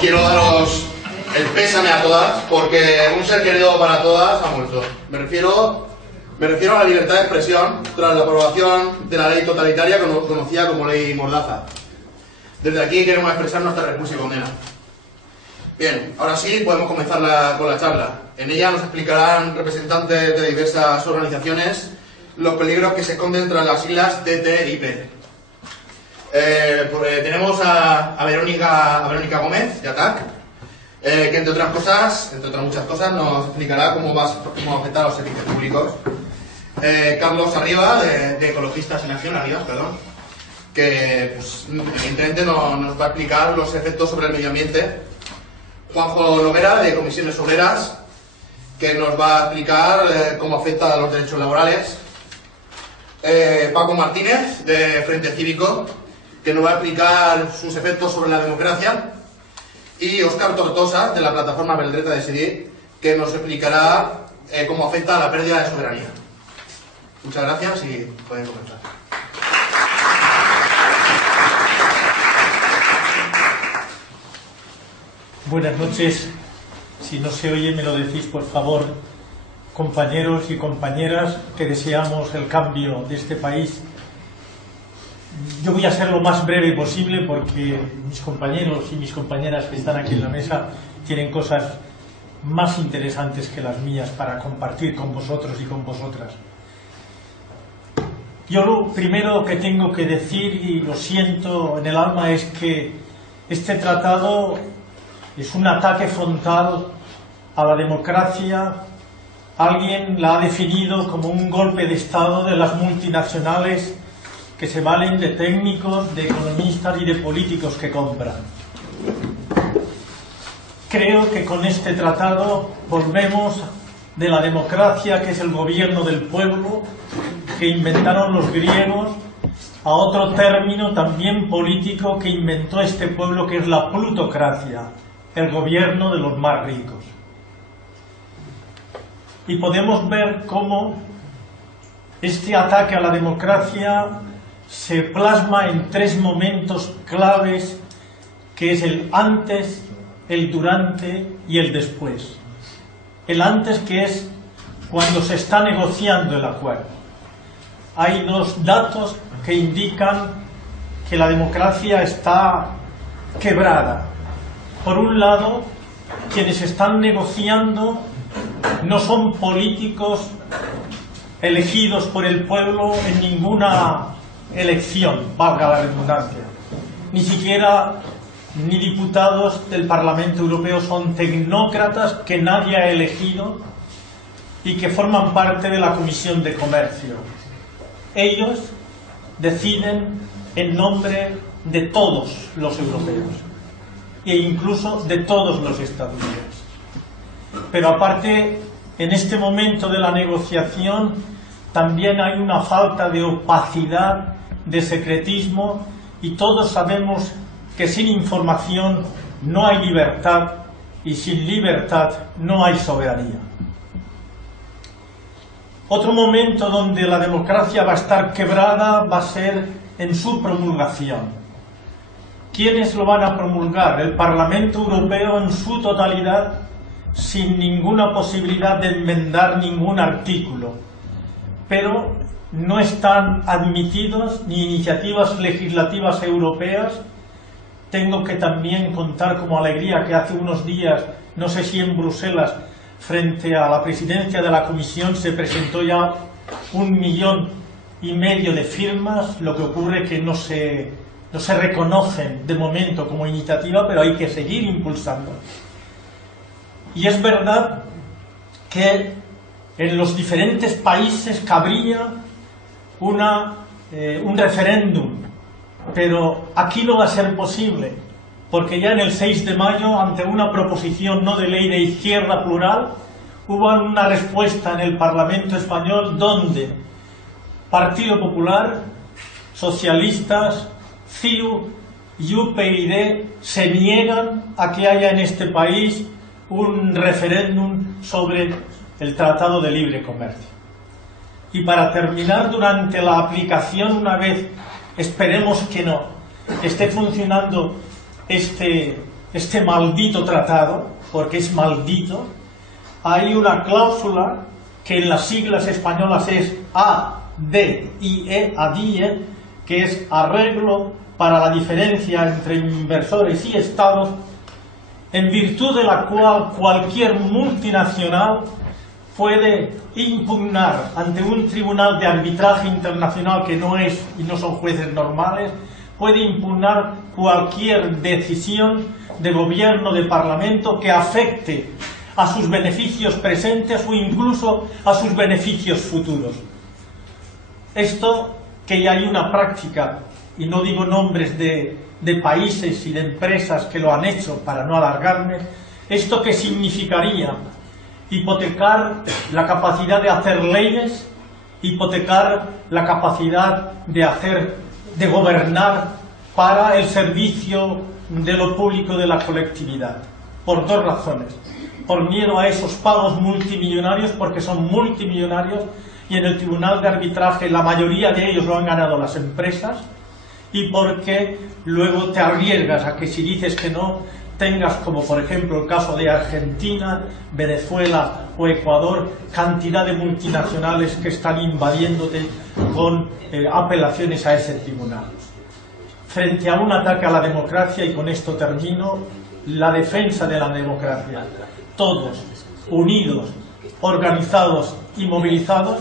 Quiero daros el pésame a todas, porque un ser querido para todas ha muerto. Me refiero a la libertad de expresión tras la aprobación de la ley totalitaria conocida como Ley Mordaza. Desde aquí queremos expresar nuestra repulsa y condena. Bien, ahora sí podemos comenzar con la charla. En ella nos explicarán representantes de diversas organizaciones los peligros que se esconden tras las siglas TTIP. Tenemos a Verónica Gómez, de ATAC, que entre otras muchas cosas, nos explicará cómo va a afectar a los servicios públicos. Carlos Arriba, de Ecologistas en Acción, que pues, evidentemente nos va a explicar los efectos sobre el medio ambiente. Juanjo Noguera, de Comisiones Obreras, que nos va a explicar cómo afecta a los derechos laborales. Paco Martínez, de Frente Cívico, que nos va a explicar sus efectos sobre la democracia, y Óscar Tortosa, de la plataforma Beldreta de Decidir, que nos explicará cómo afecta a la pérdida de soberanía. Muchas gracias y pueden comenzar. Buenas noches. Si no se oye, me lo decís, por favor, compañeros y compañeras que deseamos el cambio de este país. Yo voy a ser lo más breve posible porque mis compañeros y mis compañeras que están aquí en la mesa tienen cosas más interesantes que las mías para compartir con vosotros y con vosotras. Yo lo primero que tengo que decir, y lo siento en el alma, es que este tratado es un ataque frontal a la democracia. Alguien la ha definido como un golpe de Estado de las multinacionales que se valen de técnicos, de economistas y de políticos que compran. Creo que con este tratado volvemos de la democracia, que es el gobierno del pueblo, que inventaron los griegos, a otro término también político que inventó este pueblo, que es la plutocracia, el gobierno de los más ricos. Y podemos ver cómo este ataque a la democracia se plasma en tres momentos claves, que es el antes, el durante y el después. El antes, que es cuando se está negociando el acuerdo. Hay dos datos que indican que la democracia está quebrada. Por un lado, quienes están negociando no son políticos elegidos por el pueblo en ninguna elección, valga la redundancia. Ni siquiera ni diputados del Parlamento Europeo, son tecnócratas que nadie ha elegido y que forman parte de la Comisión de Comercio. Ellos deciden en nombre de todos los europeos e incluso de todos los estadounidenses. Pero aparte, en este momento de la negociación también hay una falta de opacidad, de secretismo, y todos sabemos que sin información no hay libertad y sin libertad no hay soberanía. Otro momento donde la democracia va a estar quebrada va a ser en su promulgación. ¿Quiénes lo van a promulgar? El Parlamento Europeo en su totalidad, sin ninguna posibilidad de enmendar ningún artículo. Pero no están admitidos ni iniciativas legislativas europeas. Tengo que también contar como alegría que hace unos días, no sé si en Bruselas, frente a la presidencia de la Comisión se presentó ya 1,5 millones de firmas. Lo que ocurre es que no se reconocen de momento como iniciativa, pero hay que seguir impulsando. Y es verdad que en los diferentes países cabría un referéndum, pero aquí no va a ser posible, porque ya en el 6 de mayo, ante una proposición no de ley de Izquierda Plural, hubo una respuesta en el Parlamento español donde Partido Popular, socialistas, CiU y UPyD se niegan a que haya en este país un referéndum sobre el Tratado de Libre Comercio. Y para terminar, durante la aplicación, una vez, esperemos que no, esté funcionando este maldito tratado, porque es maldito, hay una cláusula que en las siglas españolas es ADIE, ADIE, que es arreglo para la diferencia entre inversores y estados, en virtud de la cual cualquier multinacional puede impugnar ante un tribunal de arbitraje internacional que no es y no son jueces normales, puede impugnar cualquier decisión de gobierno, de parlamento que afecte a sus beneficios presentes o incluso a sus beneficios futuros. Esto, que ya hay una práctica, y no digo nombres de países y de empresas que lo han hecho para no alargarme, esto que significaría hipotecar la capacidad de hacer leyes, hipotecar la capacidad de gobernar para el servicio de lo público de la colectividad, por dos razones: por miedo a esos pagos multimillonarios, porque son multimillonarios y en el tribunal de arbitraje la mayoría de ellos lo han ganado las empresas, y porque luego te arriesgas a que si dices que no, tengas, como por ejemplo el caso de Argentina, Venezuela o Ecuador, cantidad de multinacionales que están invadiéndote con apelaciones a ese tribunal. Frente a un ataque a la democracia, y con esto termino, la defensa de la democracia, todos unidos, organizados y movilizados,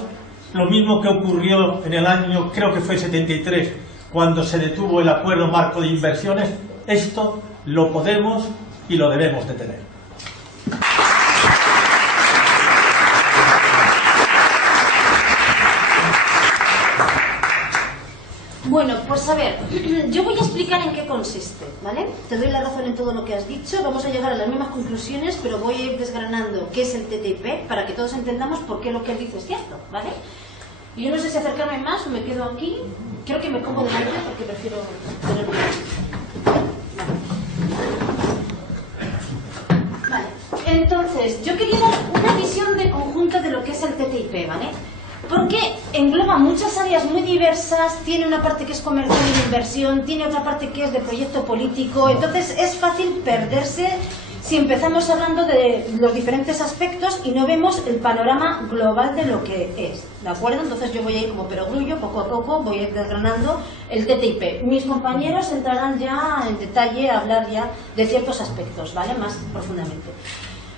lo mismo que ocurrió en el año, creo que fue 73, cuando se detuvo el acuerdo marco de inversiones, esto lo podemos y lo debemos de tener. Bueno, pues a ver, yo voy a explicar en qué consiste, ¿vale? Te doy la razón en todo lo que has dicho, vamos a llegar a las mismas conclusiones, pero voy a ir desgranando qué es el TTIP para que todos entendamos por qué lo que él dice es cierto, ¿vale? Y yo no sé si acercarme más o me quedo aquí, creo que me pongo delante porque prefiero tener cuidado. Vale, entonces, yo quería dar una visión de conjunto de lo que es el TTIP, ¿vale? Porque engloba muchas áreas muy diversas, tiene una parte que es comercial y de inversión, tiene otra parte que es de proyecto político, entonces es fácil perderse si empezamos hablando de los diferentes aspectos y no vemos el panorama global de lo que es, ¿de acuerdo? Entonces yo voy a ir como perogrullo, poco a poco, voy a ir desgranando el TTIP. Mis compañeros entrarán ya en detalle a hablar ya de ciertos aspectos, ¿vale? Más profundamente.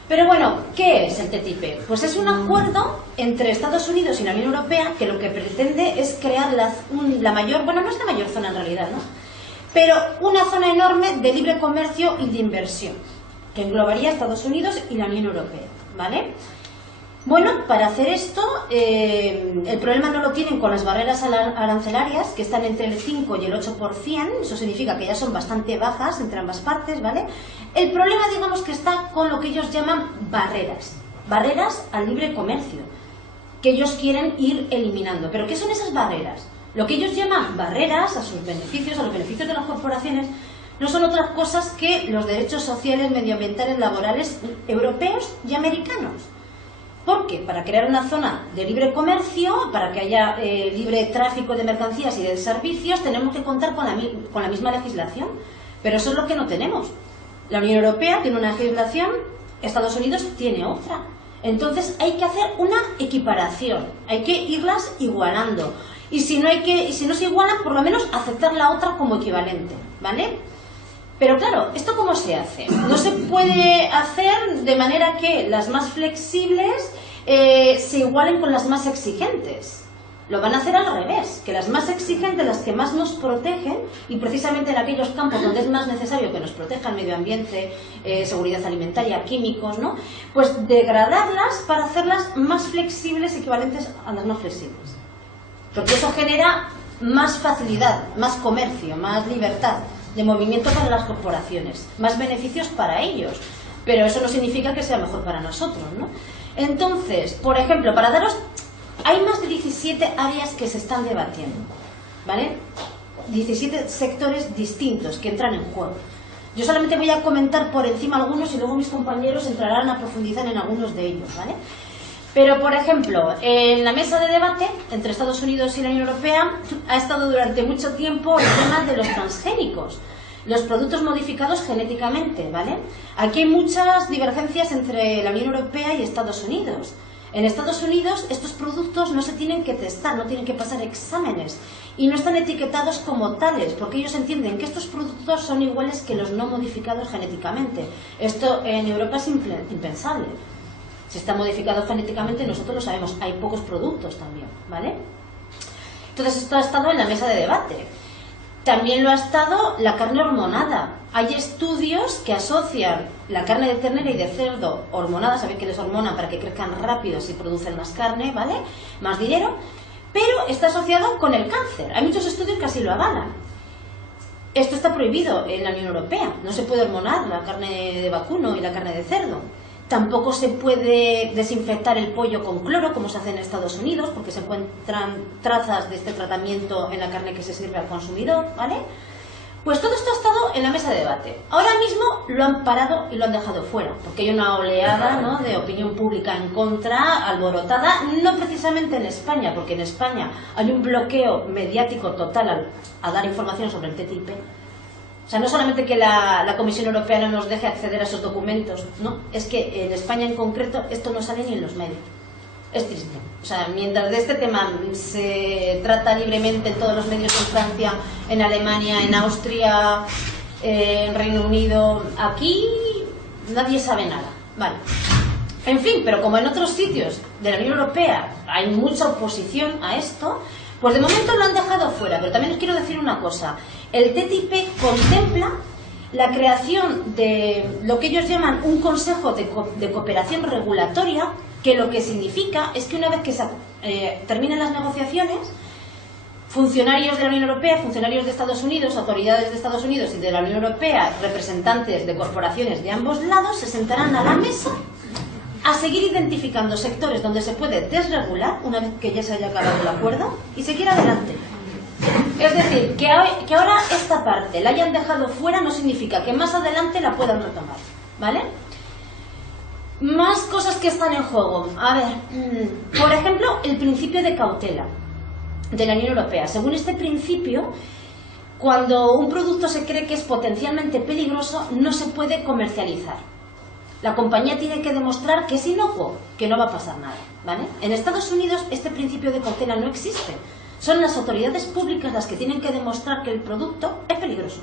Pero bueno, ¿qué es el TTIP? Pues es un acuerdo entre Estados Unidos y la Unión Europea que lo que pretende es crear la mayor, bueno, no es la mayor zona en realidad, ¿no? Pero una zona enorme de libre comercio y de inversión, que englobaría Estados Unidos y la Unión Europea, ¿vale? Bueno, para hacer esto, el problema no lo tienen con las barreras arancelarias, que están entre el 5 y el 8%, eso significa que ya son bastante bajas entre ambas partes, ¿vale? El problema, digamos, que está con lo que ellos llaman barreras al libre comercio, que ellos quieren ir eliminando. ¿Pero qué son esas barreras? Lo que ellos llaman barreras a sus beneficios, a los beneficios de las corporaciones, no son otras cosas que los derechos sociales, medioambientales, laborales europeos y americanos. Porque para crear una zona de libre comercio, para que haya libre tráfico de mercancías y de servicios, tenemos que contar con la misma legislación. Pero eso es lo que no tenemos. La Unión Europea tiene una legislación, Estados Unidos tiene otra. Entonces hay que hacer una equiparación, hay que irlas igualando. Y si no se igualan, por lo menos aceptar la otra como equivalente, ¿vale? Pero claro, ¿esto cómo se hace? No se puede hacer de manera que las más flexibles se igualen con las más exigentes. Lo van a hacer al revés, que las más exigentes, las que más nos protegen, y precisamente en aquellos campos donde es más necesario que nos proteja el medio ambiente, seguridad alimentaria, químicos, ¿no? Pues degradarlas para hacerlas más flexibles, equivalentes a las no flexibles. Porque eso genera más facilidad, más comercio, más libertad de movimiento para las corporaciones, más beneficios para ellos, pero eso no significa que sea mejor para nosotros, ¿no? Entonces, por ejemplo, para daros hay más de 17 áreas que se están debatiendo, ¿vale? 17 sectores distintos que entran en juego. Yo solamente voy a comentar por encima algunos y luego mis compañeros entrarán a profundizar en algunos de ellos, ¿vale? Pero, por ejemplo, en la mesa de debate entre Estados Unidos y la Unión Europea ha estado durante mucho tiempo el tema de los transgénicos, los productos modificados genéticamente, ¿vale? Aquí hay muchas divergencias entre la Unión Europea y Estados Unidos. En Estados Unidos estos productos no se tienen que testar, no tienen que pasar exámenes y no están etiquetados como tales, porque ellos entienden que estos productos son iguales que los no modificados genéticamente. Esto en Europa es impensable. Si está modificado genéticamente, nosotros lo sabemos, hay pocos productos también, ¿vale? Entonces esto ha estado en la mesa de debate. También lo ha estado la carne hormonada. Hay estudios que asocian la carne de ternera y de cerdo hormonada, sabéis que les hormonan para que crezcan rápido y producen más carne, ¿vale? Más dinero, pero está asociado con el cáncer. Hay muchos estudios que así lo avalan. Esto está prohibido en la Unión Europea. No se puede hormonar la carne de vacuno y la carne de cerdo. Tampoco se puede desinfectar el pollo con cloro, como se hace en Estados Unidos, porque se encuentran trazas de este tratamiento en la carne que se sirve al consumidor, ¿vale? Pues todo esto ha estado en la mesa de debate. Ahora mismo lo han parado y lo han dejado fuera, porque hay una oleada, ¿no?, de opinión pública en contra, alborotada, no precisamente en España, porque en España hay un bloqueo mediático total a dar información sobre el TTIP. O sea, no solamente que la Comisión Europea no nos deje acceder a esos documentos, no, es que en España en concreto esto no sale ni en los medios. Es triste. O sea, mientras de este tema se trata libremente en todos los medios en Francia, en Alemania, en Austria, en Reino Unido, aquí nadie sabe nada. Vale. En fin, pero como en otros sitios de la Unión Europea hay mucha oposición a esto, pues de momento lo han dejado fuera. Pero también os quiero decir una cosa. El TTIP contempla la creación de lo que ellos llaman un Consejo de Cooperación Regulatoria, que lo que significa es que una vez que se terminen las negociaciones, funcionarios de la Unión Europea, funcionarios de Estados Unidos, autoridades de Estados Unidos y de la Unión Europea, representantes de corporaciones de ambos lados, se sentarán a la mesa a seguir identificando sectores donde se puede desregular una vez que ya se haya acabado el acuerdo y seguir adelante. Es decir, que ahora esta parte la hayan dejado fuera no significa que más adelante la puedan retomar, ¿vale? Más cosas que están en juego. A ver, por ejemplo, el principio de cautela de la Unión Europea. Según este principio, cuando un producto se cree que es potencialmente peligroso, no se puede comercializar. La compañía tiene que demostrar que es inocuo, que no va a pasar nada, ¿vale? En Estados Unidos este principio de cautela no existe. Son las autoridades públicas las que tienen que demostrar que el producto es peligroso.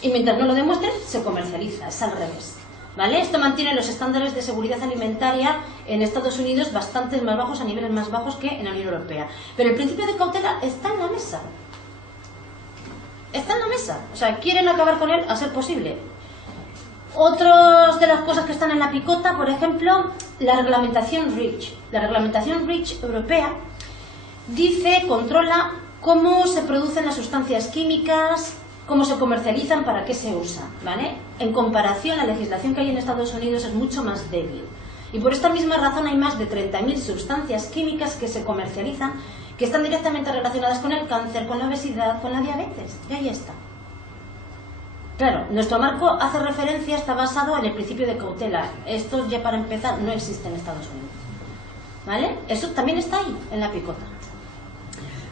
Y mientras no lo demuestren, se comercializa, es al revés, ¿vale? Esto mantiene los estándares de seguridad alimentaria en Estados Unidos bastante más bajos, a niveles más bajos que en la Unión Europea. Pero el principio de cautela está en la mesa. Está en la mesa. O sea, quieren acabar con él a ser posible. Otras de las cosas que están en la picota, por ejemplo, la reglamentación REACH. La reglamentación REACH europea dice, controla cómo se producen las sustancias químicas, cómo se comercializan, para qué se usan, ¿vale? En comparación, la legislación que hay en Estados Unidos es mucho más débil. Y por esta misma razón hay más de 30.000 sustancias químicas que se comercializan, que están directamente relacionadas con el cáncer, con la obesidad, con la diabetes. Y ahí está. Claro, nuestro marco hace referencia, está basado en el principio de cautela. Esto ya para empezar no existe en Estados Unidos, ¿vale? Eso también está ahí, en la picota.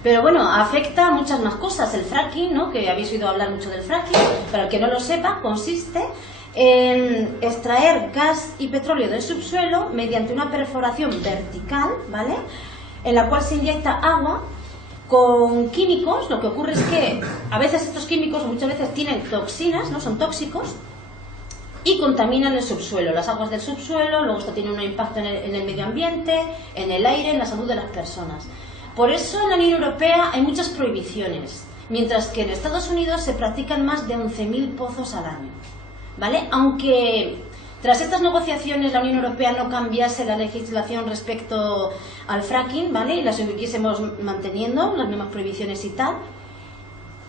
Pero bueno, afecta a muchas más cosas. El fracking, ¿no?, que habéis oído hablar mucho del fracking, para el que no lo sepa, consiste en extraer gas y petróleo del subsuelo mediante una perforación vertical, ¿vale?, en la cual se inyecta agua con químicos. Lo que ocurre es que a veces estos químicos muchas veces tienen toxinas, ¿no?, son tóxicos, y contaminan el subsuelo, las aguas del subsuelo. Luego esto tiene un impacto en el medio ambiente, en el aire, en la salud de las personas. Por eso en la Unión Europea hay muchas prohibiciones, mientras que en Estados Unidos se practican más de 11.000 pozos al año, ¿vale? Aunque tras estas negociaciones la Unión Europea no cambiase la legislación respecto al fracking, ¿vale?, y la siguiésemos manteniendo, las mismas prohibiciones y tal,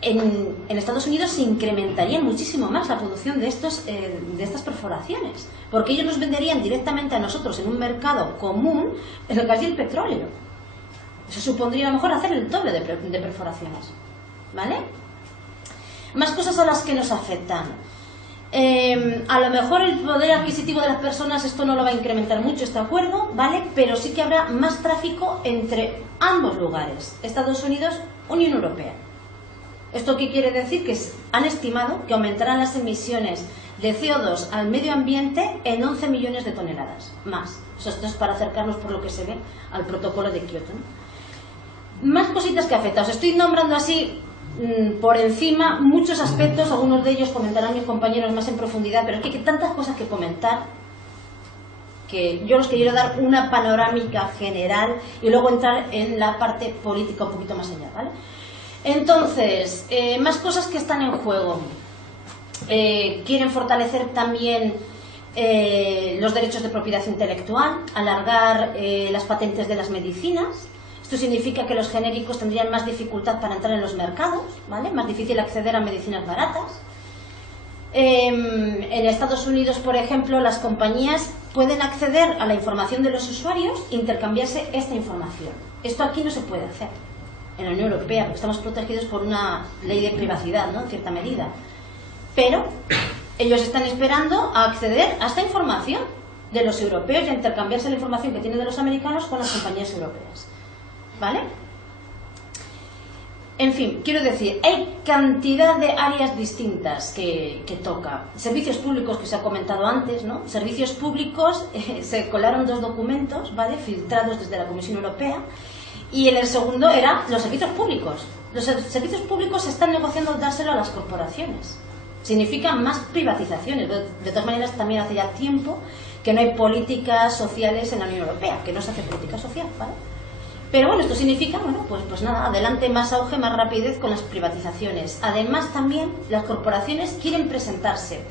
en Estados Unidos se incrementaría muchísimo más la producción de estas perforaciones, porque ellos nos venderían directamente a nosotros en un mercado común el gas y el petróleo. Eso supondría a lo mejor hacer el doble de perforaciones, ¿vale? Más cosas a las que nos afectan. A lo mejor el poder adquisitivo de las personas esto no lo va a incrementar mucho, este acuerdo, ¿vale? Pero sí que habrá más tráfico entre ambos lugares, Estados Unidos, Unión Europea. ¿Esto qué quiere decir? Que han estimado que aumentarán las emisiones de CO2 al medio ambiente en 11 millones de toneladas más. Esto es para acercarnos, por lo que se ve, al protocolo de Kioto, ¿no? Más cositas que afectan. Os estoy nombrando así por encima muchos aspectos, algunos de ellos comentarán mis compañeros más en profundidad, pero es que hay tantas cosas que comentar que yo os quiero dar una panorámica general y luego entrar en la parte política un poquito más allá, ¿vale? Entonces, más cosas que están en juego. Quieren fortalecer también los derechos de propiedad intelectual, alargar las patentes de las medicinas. Esto significa que los genéricos tendrían más dificultad para entrar en los mercados, ¿vale? Más difícil acceder a medicinas baratas. En Estados Unidos, por ejemplo, las compañías pueden acceder a la información de los usuarios e intercambiarse esta información. Esto aquí no se puede hacer en la Unión Europea, porque estamos protegidos por una ley de privacidad, ¿no? En cierta medida. Pero ellos están esperando a acceder a esta información de los europeos y a intercambiarse la información que tienen de los americanos con las compañías europeas, ¿vale? En fin, quiero decir, hay cantidad de áreas distintas que toca. Servicios públicos, que se ha comentado antes, ¿no? Servicios públicos, se colaron 2 documentos, ¿vale? Filtrados desde la Comisión Europea. Y en el segundo eran los servicios públicos. Los servicios públicos se están negociando dárselo a las corporaciones. Significa más privatizaciones. De todas maneras, también hace ya tiempo que no hay políticas sociales en la Unión Europea, que no se hace política social, ¿vale? Pero bueno, esto significa, bueno, pues nada, adelante, más auge, más rapidez con las privatizaciones. Además, también las corporaciones quieren presentarse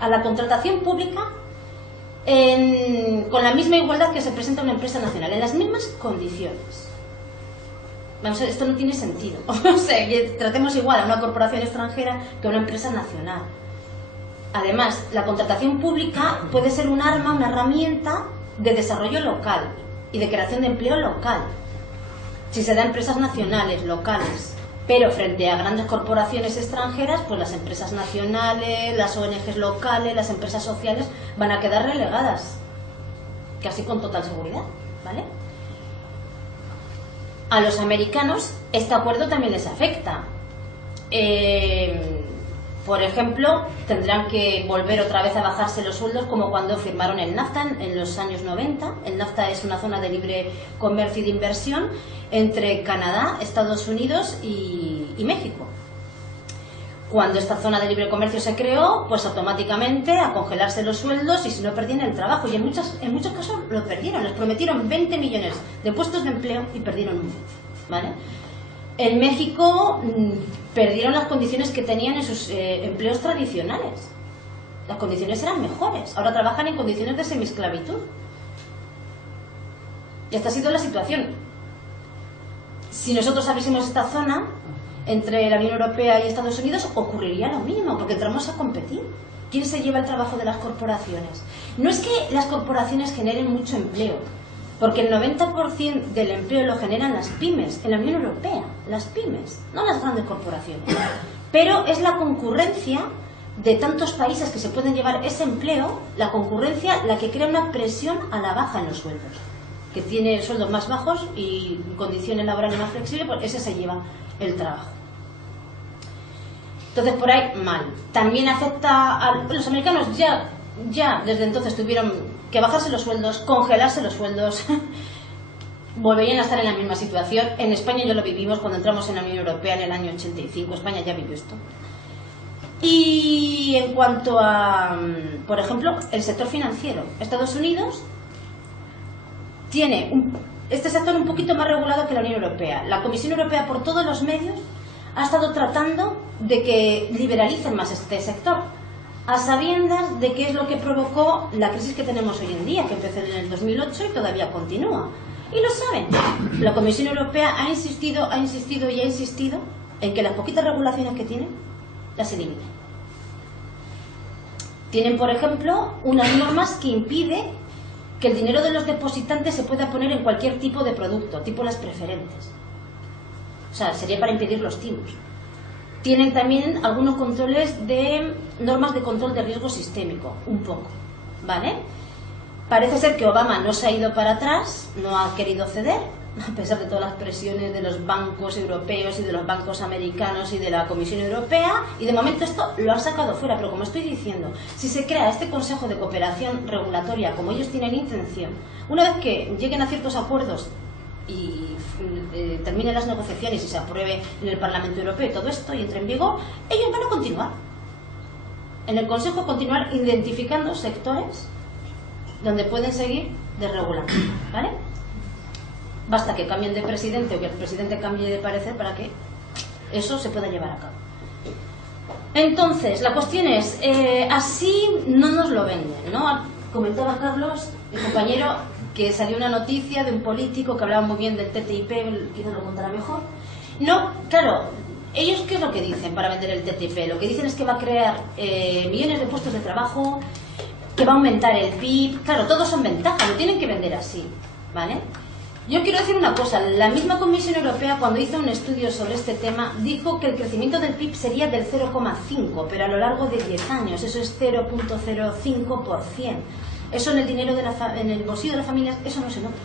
a la contratación pública con la misma igualdad que se presenta una empresa nacional, en las mismas condiciones. Vamos a ver, esto no tiene sentido. O sea, que tratemos igual a una corporación extranjera que a una empresa nacional. Además, la contratación pública puede ser un arma, una herramienta de desarrollo local y de creación de empleo local, si se da a empresas nacionales, locales. Pero frente a grandes corporaciones extranjeras, pues las empresas nacionales, las ONGs locales, las empresas sociales van a quedar relegadas, casi con total seguridad, ¿vale? A los americanos este acuerdo también les afecta. Por ejemplo, tendrán que volver otra vez a bajarse los sueldos como cuando firmaron el NAFTA en los años 90. El NAFTA es una zona de libre comercio y de inversión entre Canadá, Estados Unidos y México. Cuando esta zona de libre comercio se creó, pues automáticamente a congelarse los sueldos y si no perdían el trabajo. Y en muchos casos lo perdieron. Les prometieron 20 millones de puestos de empleo y perdieron 1, ¿vale? En México perdieron las condiciones que tenían en sus empleos tradicionales. Las condiciones eran mejores. Ahora trabajan en condiciones de semiesclavitud. Y esta ha sido la situación. Si nosotros abriésemos esta zona entre la Unión Europea y Estados Unidos, ocurriría lo mismo, porque entramos a competir. ¿Quién se lleva el trabajo de las corporaciones? No es que las corporaciones generen mucho empleo, porque el 90% del empleo lo generan las pymes en la Unión Europea, las pymes, no las grandes corporaciones. Pero es la concurrencia de tantos países que se pueden llevar ese empleo, la concurrencia la que crea una presión a la baja en los sueldos. Que tiene sueldos más bajos y condiciones laborales más flexibles, pues ese se lleva el trabajo. Entonces, por ahí, mal. También afecta a los americanos, ya desde entonces tuvieron que bajarse los sueldos, congelarse los sueldos, volverían a estar en la misma situación. En España ya lo vivimos cuando entramos en la Unión Europea en el año 85, España ya vivió esto. Y en cuanto a, por ejemplo, el sector financiero, Estados Unidos tiene este sector un poquito más regulado que la Unión Europea. La Comisión Europea, por todos los medios, ha estado tratando de que liberalicen más este sector, a sabiendas de qué es lo que provocó la crisis que tenemos hoy en día, que empezó en el 2008 y todavía continúa. Y lo saben. La Comisión Europea ha insistido y ha insistido en que las poquitas regulaciones que tienen las eliminen. Tienen, por ejemplo, unas normas que impiden que el dinero de los depositantes se pueda poner en cualquier tipo de producto, tipo las preferentes. O sea, sería para impedir los timos. Tienen también algunos controles de normas de control de riesgo sistémico, un poco, ¿vale? Parece ser que Obama no se ha ido para atrás, no ha querido ceder, a pesar de todas las presiones de los bancos europeos y de los bancos americanos y de la Comisión Europea, y de momento esto lo ha sacado fuera. Pero como estoy diciendo, si se crea este Consejo de Cooperación Regulatoria como ellos tienen intención, una vez que lleguen a ciertos acuerdos y terminen las negociaciones y se apruebe en el Parlamento Europeo y todo esto y entre en vigor, ellos van a continuar en el Consejo, continuar identificando sectores donde pueden seguir desregulando, ¿vale? Basta que cambien de presidente o que el presidente cambie de parecer para que eso se pueda llevar a cabo. Entonces, la cuestión es, así no nos lo venden, ¿no? Comentaba Carlos, mi compañero, que salió una noticia de un político que hablaba muy bien del TTIP, quizás lo contará mejor. No, claro, ellos ¿qué es lo que dicen para vender el TTIP? Lo que dicen es que va a crear millones de puestos de trabajo, que va a aumentar el PIB. Claro, todos son ventajas, lo tienen que vender así, ¿vale? Yo quiero decir una cosa, la misma Comisión Europea cuando hizo un estudio sobre este tema dijo que el crecimiento del PIB sería del 0,5, pero a lo largo de 10 años, eso es 0,05%. Eso en el dinero en el bolsillo de las familias, eso no se nota.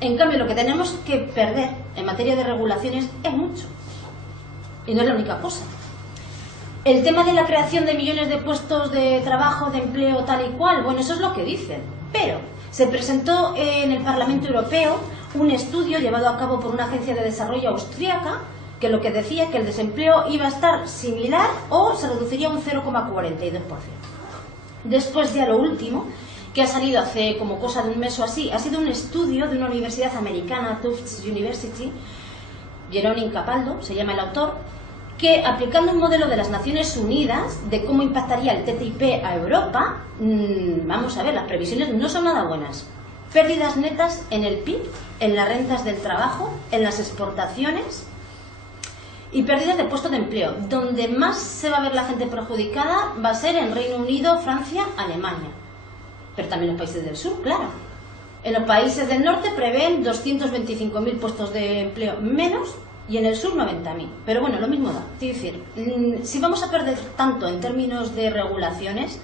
En cambio, lo que tenemos que perder en materia de regulaciones es mucho. Y no es la única cosa. El tema de la creación de millones de puestos de trabajo, de empleo, tal y cual, bueno, eso es lo que dicen. Pero se presentó en el Parlamento Europeo un estudio llevado a cabo por una agencia de desarrollo austríaca que lo que decía que el desempleo iba a estar similar o se reduciría un 0,42%. Después ya lo último, que ha salido hace como cosa de un mes o así, ha sido un estudio de una universidad americana, Tufts University, Jeroen Capaldo, se llama el autor, que aplicando un modelo de las Naciones Unidas de cómo impactaría el TTIP a Europa, vamos a ver, las previsiones no son nada buenas. Pérdidas netas en el PIB, en las rentas del trabajo, en las exportaciones y pérdidas de puestos de empleo. Donde más se va a ver la gente perjudicada va a ser en Reino Unido, Francia, Alemania. Pero también los países del sur, claro. En los países del norte prevén 225.000 puestos de empleo menos y en el sur 90.000. Pero bueno, lo mismo da. Es decir, si vamos a perder tanto en términos de regulaciones,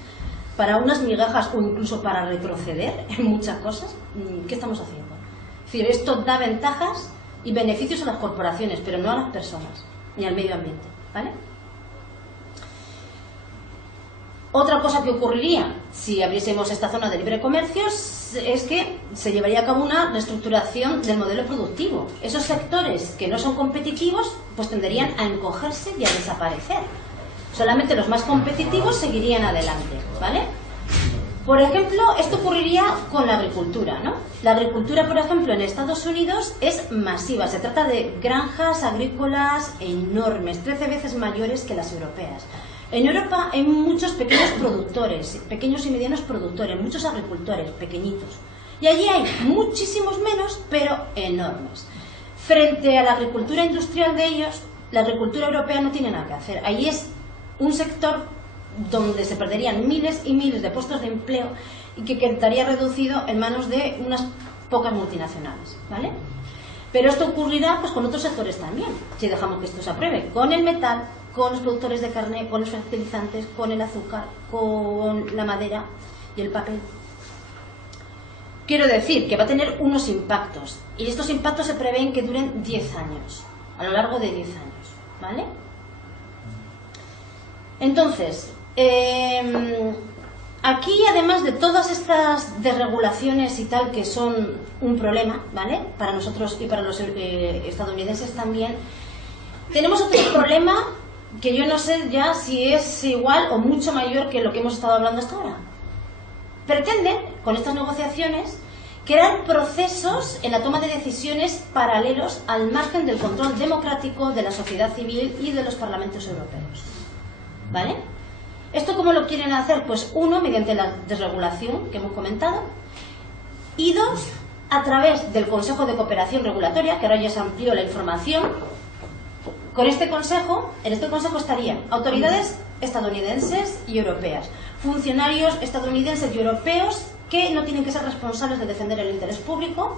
para unas migajas o incluso para retroceder en muchas cosas, ¿qué estamos haciendo? Es decir, esto da ventajas y beneficios a las corporaciones, pero no a las personas, ni al medio ambiente, ¿vale? Otra cosa que ocurriría si abriésemos esta zona de libre comercio es que se llevaría a cabo una reestructuración del modelo productivo. Esos sectores que no son competitivos pues tenderían a encogerse y a desaparecer. Solamente los más competitivos seguirían adelante, ¿vale? Por ejemplo, esto ocurriría con la agricultura, ¿no? La agricultura, por ejemplo, en Estados Unidos es masiva. Se trata de granjas agrícolas enormes, 13 veces mayores que las europeas. En Europa hay muchos pequeños productores, pequeños y medianos productores, muchos agricultores pequeñitos. Y allí hay muchísimos menos, pero enormes. Frente a la agricultura industrial de ellos, la agricultura europea no tiene nada que hacer. Allí es un sector donde se perderían miles y miles de puestos de empleo y que quedaría reducido en manos de unas pocas multinacionales, ¿vale? Pero esto ocurrirá pues con otros sectores también, si dejamos que esto se apruebe, con el metal, con los productores de carne, con los fertilizantes, con el azúcar, con la madera y el papel. Quiero decir que va a tener unos impactos, y estos impactos se prevén que duren 10 años, a lo largo de 10 años, ¿vale? Entonces, aquí además de todas estas desregulaciones y tal que son un problema, ¿vale? Para nosotros y para los estadounidenses también, tenemos otro problema que yo no sé ya si es igual o mucho mayor que lo que hemos estado hablando hasta ahora. Pretenden, con estas negociaciones, crear procesos en la toma de decisiones paralelos al margen del control democrático de la sociedad civil y de los parlamentos europeos, ¿vale? ¿Esto cómo lo quieren hacer? Pues uno, mediante la desregulación que hemos comentado, y dos, a través del Consejo de Cooperación Regulatoria, que ahora ya se amplió la información, Con este consejo, en este consejo estarían autoridades estadounidenses y europeas, funcionarios estadounidenses y europeos que no tienen que ser responsables de defender el interés público,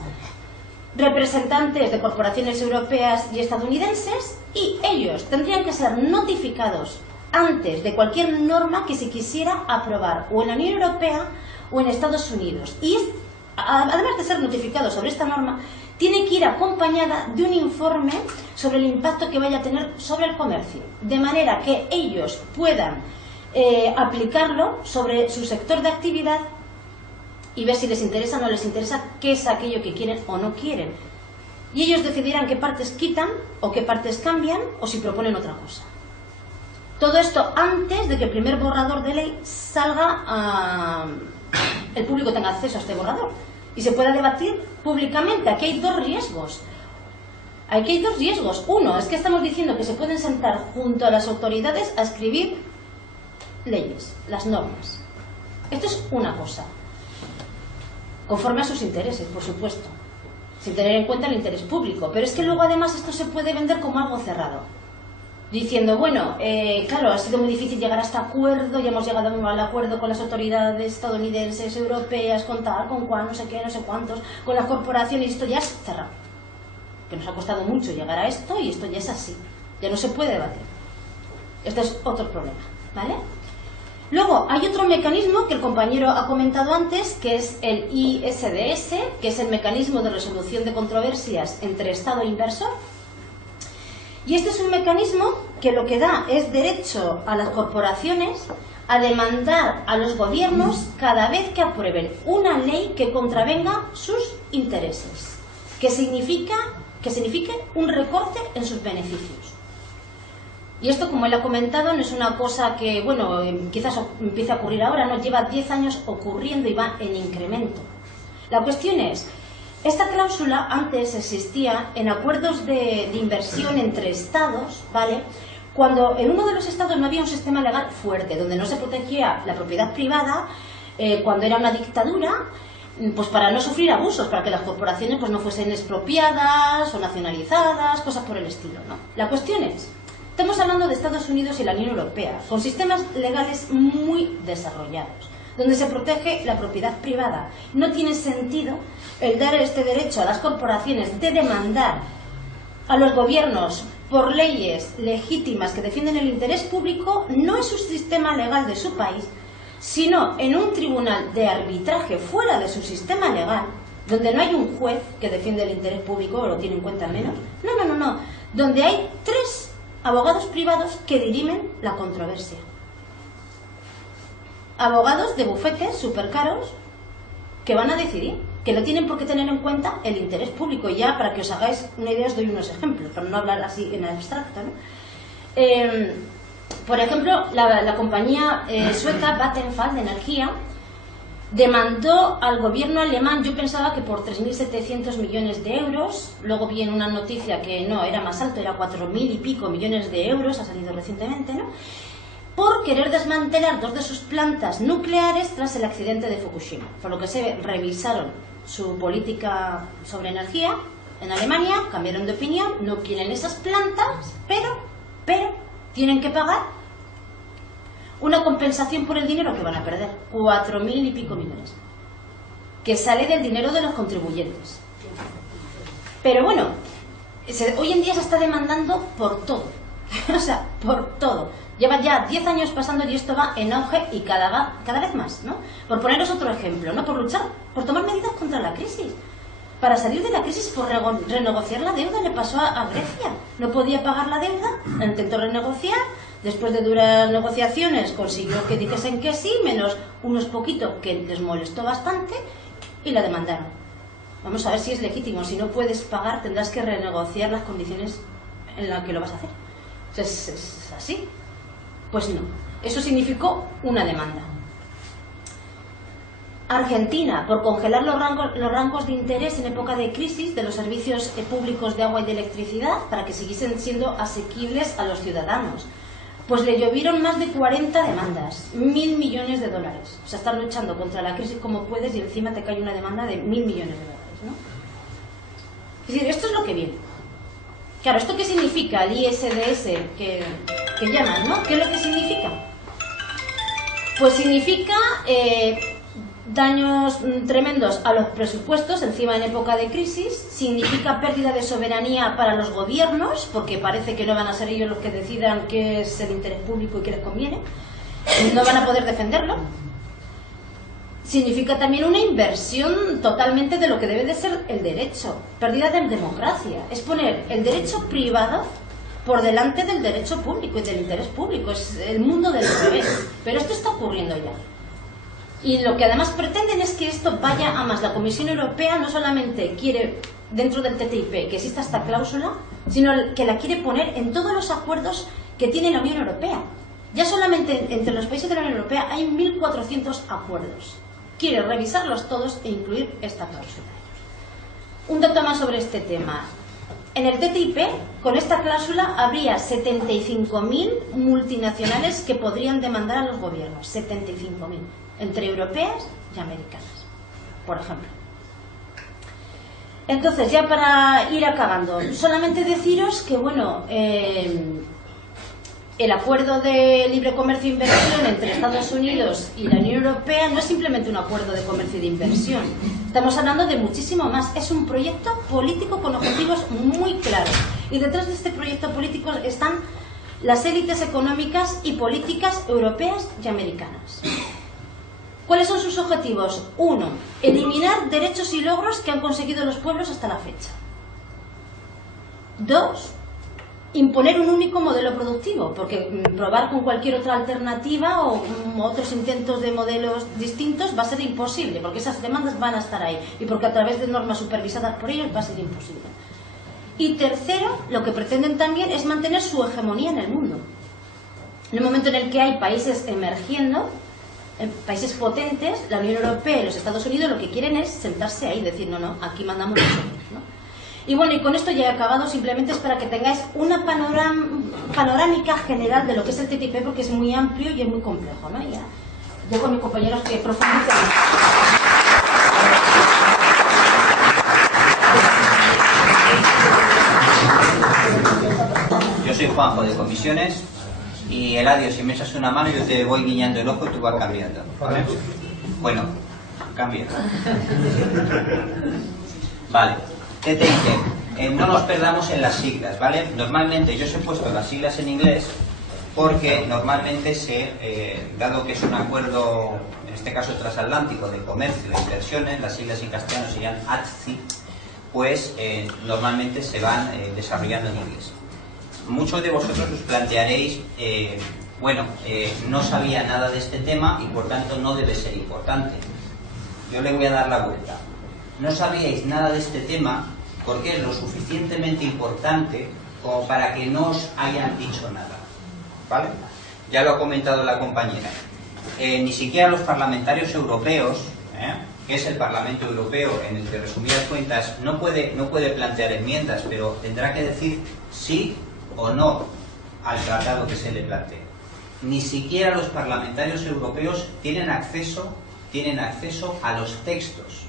representantes de corporaciones europeas y estadounidenses, y ellos tendrían que ser notificados antes de cualquier norma que se quisiera aprobar o en la Unión Europea o en Estados Unidos. Y además de ser notificados sobre esta norma, tiene que ir acompañada de un informe sobre el impacto que vaya a tener sobre el comercio, de manera que ellos puedan aplicarlo sobre su sector de actividad y ver si les interesa o no les interesa, qué es aquello que quieren o no quieren. Y ellos decidirán qué partes quitan o qué partes cambian o si proponen otra cosa. Todo esto antes de que el primer borrador de ley salga, el público tenga acceso a este borrador y se pueda debatir públicamente. Aquí hay dos riesgos. Aquí hay dos riesgos. Uno, es que estamos diciendo que se pueden sentar junto a las autoridades a escribir leyes, las normas. Esto es una cosa. Conforme a sus intereses, por supuesto. Sin tener en cuenta el interés público. Pero es que luego además esto se puede vender como algo cerrado. Diciendo, bueno, claro, ha sido muy difícil llegar a este acuerdo, ya hemos llegado al acuerdo con las autoridades estadounidenses, europeas, con tal, con cual, no sé qué, no sé cuántos, con las corporaciones, y esto ya es cerrado. Que nos ha costado mucho llegar a esto y esto ya es así. Ya no se puede debatir. Este es otro problema, ¿vale? Luego, hay otro mecanismo que el compañero ha comentado antes, que es el ISDS, que es el mecanismo de resolución de controversias entre Estado e inversor. Y este es un mecanismo que lo que da es derecho a las corporaciones a demandar a los gobiernos cada vez que aprueben una ley que contravenga sus intereses, que signifique un recorte en sus beneficios. Y esto, como él ha comentado, no es una cosa que, bueno, quizás empiece a ocurrir ahora, no, lleva 10 años ocurriendo y va en incremento. La cuestión es, esta cláusula antes existía en acuerdos de inversión entre estados, ¿vale? Cuando en uno de los estados no había un sistema legal fuerte, donde no se protegía la propiedad privada, cuando era una dictadura, pues para no sufrir abusos, para que las corporaciones pues no fuesen expropiadas o nacionalizadas, cosas por el estilo, ¿no? La cuestión es, estamos hablando de Estados Unidos y la Unión Europea, con sistemas legales muy desarrollados, donde se protege la propiedad privada. No tiene sentido el dar este derecho a las corporaciones de demandar a los gobiernos por leyes legítimas que defienden el interés público, no en su sistema legal de su país, sino en un tribunal de arbitraje fuera de su sistema legal, donde no hay un juez que defiende el interés público, o lo tiene en cuenta menos. No. Donde hay 3 abogados privados que dirimen la controversia. Abogados de bufetes súper caros que van a decidir, que no tienen por qué tener en cuenta el interés público. Ya, para que os hagáis una idea, os doy unos ejemplos, para no hablar así en abstracto, ¿no? Por ejemplo, la compañía sueca Vattenfall de energía demandó al gobierno alemán, yo pensaba que por 3.700 millones de euros, luego vi en una noticia que no, era más alto, era 4.000 y pico millones de euros, ha salido recientemente, ¿no?, por querer desmantelar 2 de sus plantas nucleares tras el accidente de Fukushima. Por lo que se revisaron su política sobre energía en Alemania, cambiaron de opinión, no quieren esas plantas, pero tienen que pagar una compensación por el dinero que van a perder, 4.000 y pico millones, que sale del dinero de los contribuyentes. Pero bueno, hoy en día se está demandando por todo, o sea, por todo. Lleva ya 10 años pasando y esto va en auge y cada vez más, ¿no? Por poneros otro ejemplo, ¿no? Por luchar, por tomar medidas contra la crisis. Para salir de la crisis, por renegociar la deuda, le pasó a Grecia. No podía pagar la deuda, intentó renegociar, después de duras negociaciones consiguió que dijesen que sí, menos unos poquitos que les molestó bastante, y la demandaron. Vamos a ver si es legítimo. Si no puedes pagar, tendrás que renegociar las condiciones en las que lo vas a hacer. ¿Es así? Pues no. Eso significó una demanda. Argentina, por congelar los rangos de interés en época de crisis de los servicios públicos de agua y de electricidad para que siguiesen siendo asequibles a los ciudadanos. Pues le llovieron más de 40 demandas, 1.000 millones de dólares. O sea, estás luchando contra la crisis como puedes y encima te cae una demanda de 1.000 millones de dólares, ¿no? Es decir, esto es lo que viene. Claro, ¿esto qué significa? El ISDS que llaman, ¿no? ¿Qué es lo que significa? Pues significa daños tremendos a los presupuestos, encima en época de crisis, significa pérdida de soberanía para los gobiernos, porque parece que no van a ser ellos los que decidan qué es el interés público y qué les conviene, no van a poder defenderlo. Significa también una inversión totalmente de lo que debe de ser el derecho, pérdida de democracia, es poner el derecho privado por delante del derecho público y del interés público, es el mundo del revés, pero esto está ocurriendo ya. Y lo que además pretenden es que esto vaya a más. La Comisión Europea no solamente quiere, dentro del TTIP, que exista esta cláusula, sino que la quiere poner en todos los acuerdos que tiene la Unión Europea. Ya solamente entre los países de la Unión Europea hay 1.400 acuerdos. Quiere revisarlos todos e incluir esta cláusula. Un dato más sobre este tema. En el TTIP, con esta cláusula, habría 75.000 multinacionales que podrían demandar a los gobiernos. 75.000. Entre europeas y americanas, por ejemplo. Entonces, ya para ir acabando, solamente deciros que, bueno, el acuerdo de libre comercio e inversión entre Estados Unidos y la Unión Europea no es simplemente un acuerdo de comercio y de inversión. Estamos hablando de muchísimo más. Es un proyecto político con objetivos muy claros. Y detrás de este proyecto político están las élites económicas y políticas europeas y americanas. ¿Cuáles son sus objetivos? 1. Eliminar derechos y logros que han conseguido los pueblos hasta la fecha. 2. Imponer un único modelo productivo, porque probar con cualquier otra alternativa o otros intentos de modelos distintos va a ser imposible, porque esas demandas van a estar ahí y porque a través de normas supervisadas por ellos va a ser imposible. Y tercero, lo que pretenden también es mantener su hegemonía en el mundo. En el momento en el que hay países emergiendo, países potentes, la Unión Europea y los Estados Unidos lo que quieren es sentarse ahí y decir, no, no, aquí mandamos nosotros, ¿no? Y bueno, y con esto ya he acabado, simplemente es para que tengáis una panorámica general de lo que es el TTIP, porque es muy amplio y es muy complejo, ¿no? Y ya dejo a mis compañeros que profundicen. Yo soy Juanjo de Comisiones y Eladio, si me echas una mano yo te voy guiñando el ojo y tú vas cambiando, ¿vale? Bueno, cambia. Vale, TTIP. No nos perdamos en las siglas, ¿vale? Normalmente yo os he puesto las siglas en inglés porque normalmente dado que es un acuerdo, en este caso transatlántico, de comercio e inversiones, las siglas en castellano serían ATCI, pues normalmente se van desarrollando en inglés. Muchos de vosotros os plantearéis, no sabía nada de este tema y por tanto no debe ser importante. Yo le voy a dar la vuelta. No sabíais nada de este tema porque es lo suficientemente importante como para que no os hayan dicho nada, ¿vale? Ya lo ha comentado la compañera. Ni siquiera los parlamentarios europeos, que es el Parlamento Europeo en el que, resumidas cuentas, no puede plantear enmiendas, pero tendrá que decir sí o no al tratado que se le plantee. Ni siquiera los parlamentarios europeos tienen acceso a los textos.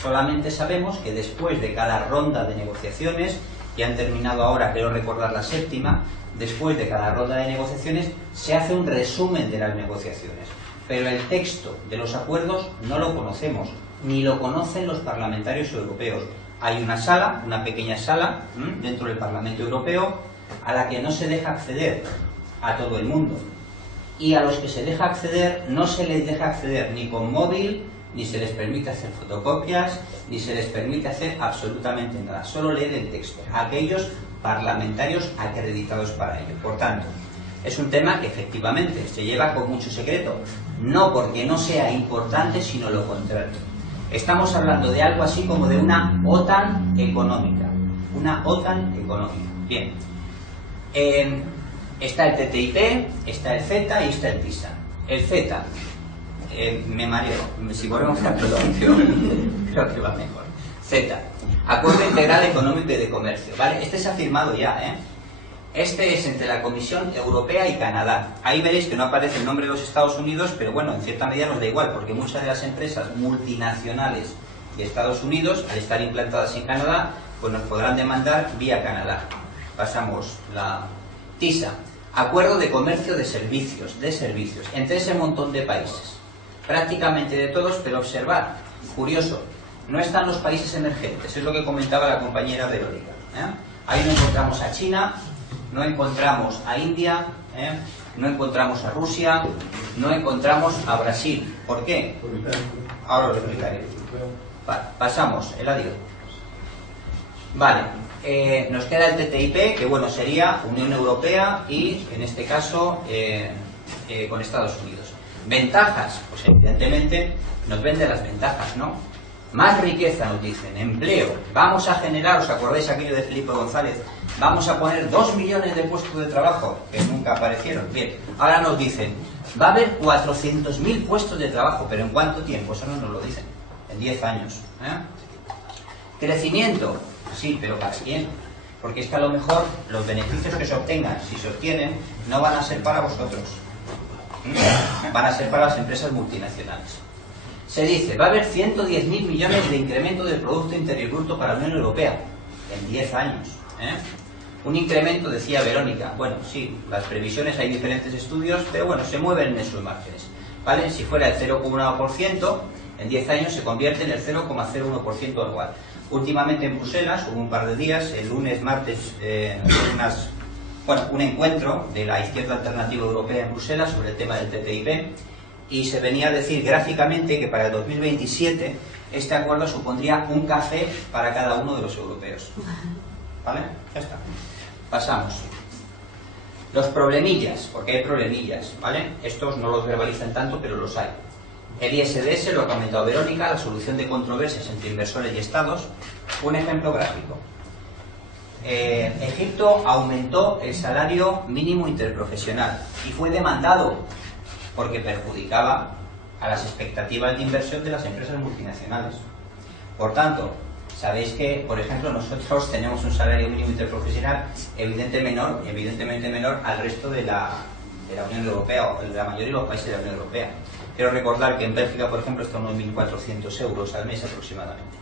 Solamente sabemos que después de cada ronda de negociaciones, que han terminado ahora, creo recordar, la séptima, después de cada ronda de negociaciones se hace un resumen de las negociaciones. Pero el texto de los acuerdos no lo conocemos, ni lo conocen los parlamentarios europeos. Hay una sala, una pequeña sala, dentro del Parlamento Europeo, a la que no se deja acceder a todo el mundo. Y a los que se deja acceder, no se les deja acceder ni con móvil, ni se les permite hacer fotocopias, ni se les permite hacer absolutamente nada. Solo leer el texto, aquellos parlamentarios acreditados para ello. Por tanto, es un tema que efectivamente se lleva con mucho secreto, no porque no sea importante, sino lo contrario. Estamos hablando de algo así como de una OTAN económica. Una OTAN económica. Bien. Está el TTIP, está el CETA y está el TISA. El CETA, me mareo, si volvemos al pronuncio, creo que va mejor. CETA, Acuerdo Integral Económico y de Comercio, ¿vale? Este se ha firmado ya, ¿eh? Este es entre la Comisión Europea y Canadá. Ahí veréis que no aparece el nombre de los Estados Unidos, pero bueno, en cierta medida nos da igual, porque muchas de las empresas multinacionales de Estados Unidos, al estar implantadas en Canadá, pues nos podrán demandar vía Canadá. Pasamos la TISA, Acuerdo de Comercio de Servicios, entre ese montón de países. Prácticamente de todos, pero observad, curioso, no están los países emergentes, es lo que comentaba la compañera Verónica. Ahí no encontramos a China, no encontramos a India, no encontramos a Rusia, no encontramos a Brasil. ¿Por qué? Ahora lo explicaré. Vale, pasamos, Eladio. Vale, nos queda el TTIP, que bueno, sería Unión Europea y, en este caso, con Estados Unidos. ¿Ventajas? Pues evidentemente nos vende las ventajas, ¿no? Más riqueza, nos dicen, empleo. Vamos a generar, ¿os acordáis aquello de Felipe González? Vamos a poner 2 millones de puestos de trabajo, que nunca aparecieron. Bien, ahora nos dicen, va a haber 400.000 puestos de trabajo, pero ¿en cuánto tiempo? Eso no nos lo dicen. En 10 años. Crecimiento, sí, pero ¿para quién? Porque es que a lo mejor los beneficios que se obtengan, si se obtienen, no van a ser para vosotros. Van a ser para las empresas multinacionales. Se dice, va a haber 110.000 millones de incremento del Producto Interior Bruto para la Unión Europea en 10 años. Un incremento, decía Verónica, bueno, sí, las previsiones, hay diferentes estudios, pero bueno, se mueven en esos márgenes, ¿vale? Si fuera el 0,1%, en 10 años se convierte en el 0,01% anual. Últimamente en Bruselas, hubo un par de días, el lunes, martes, un encuentro de la Izquierda Alternativa Europea en Bruselas sobre el tema del TTIP, y se venía a decir gráficamente que para el 2027 este acuerdo supondría un café para cada uno de los europeos. ¿Vale? Ya está. Pasamos. Los problemillas, porque hay problemillas, ¿vale? Estos no los verbalizan tanto, pero los hay. El ISDS, lo ha comentado Verónica, la solución de controversias entre inversores y estados. Un ejemplo gráfico. Egipto aumentó el salario mínimo interprofesional y fue demandado porque perjudicaba a las expectativas de inversión de las empresas multinacionales. Por tanto, sabéis que, por ejemplo, nosotros tenemos un salario mínimo interprofesional evidentemente menor al resto de la Unión Europea, o de la mayoría de los países de la Unión Europea. Quiero recordar que en Bélgica, por ejemplo, está unos 1.400 euros al mes aproximadamente.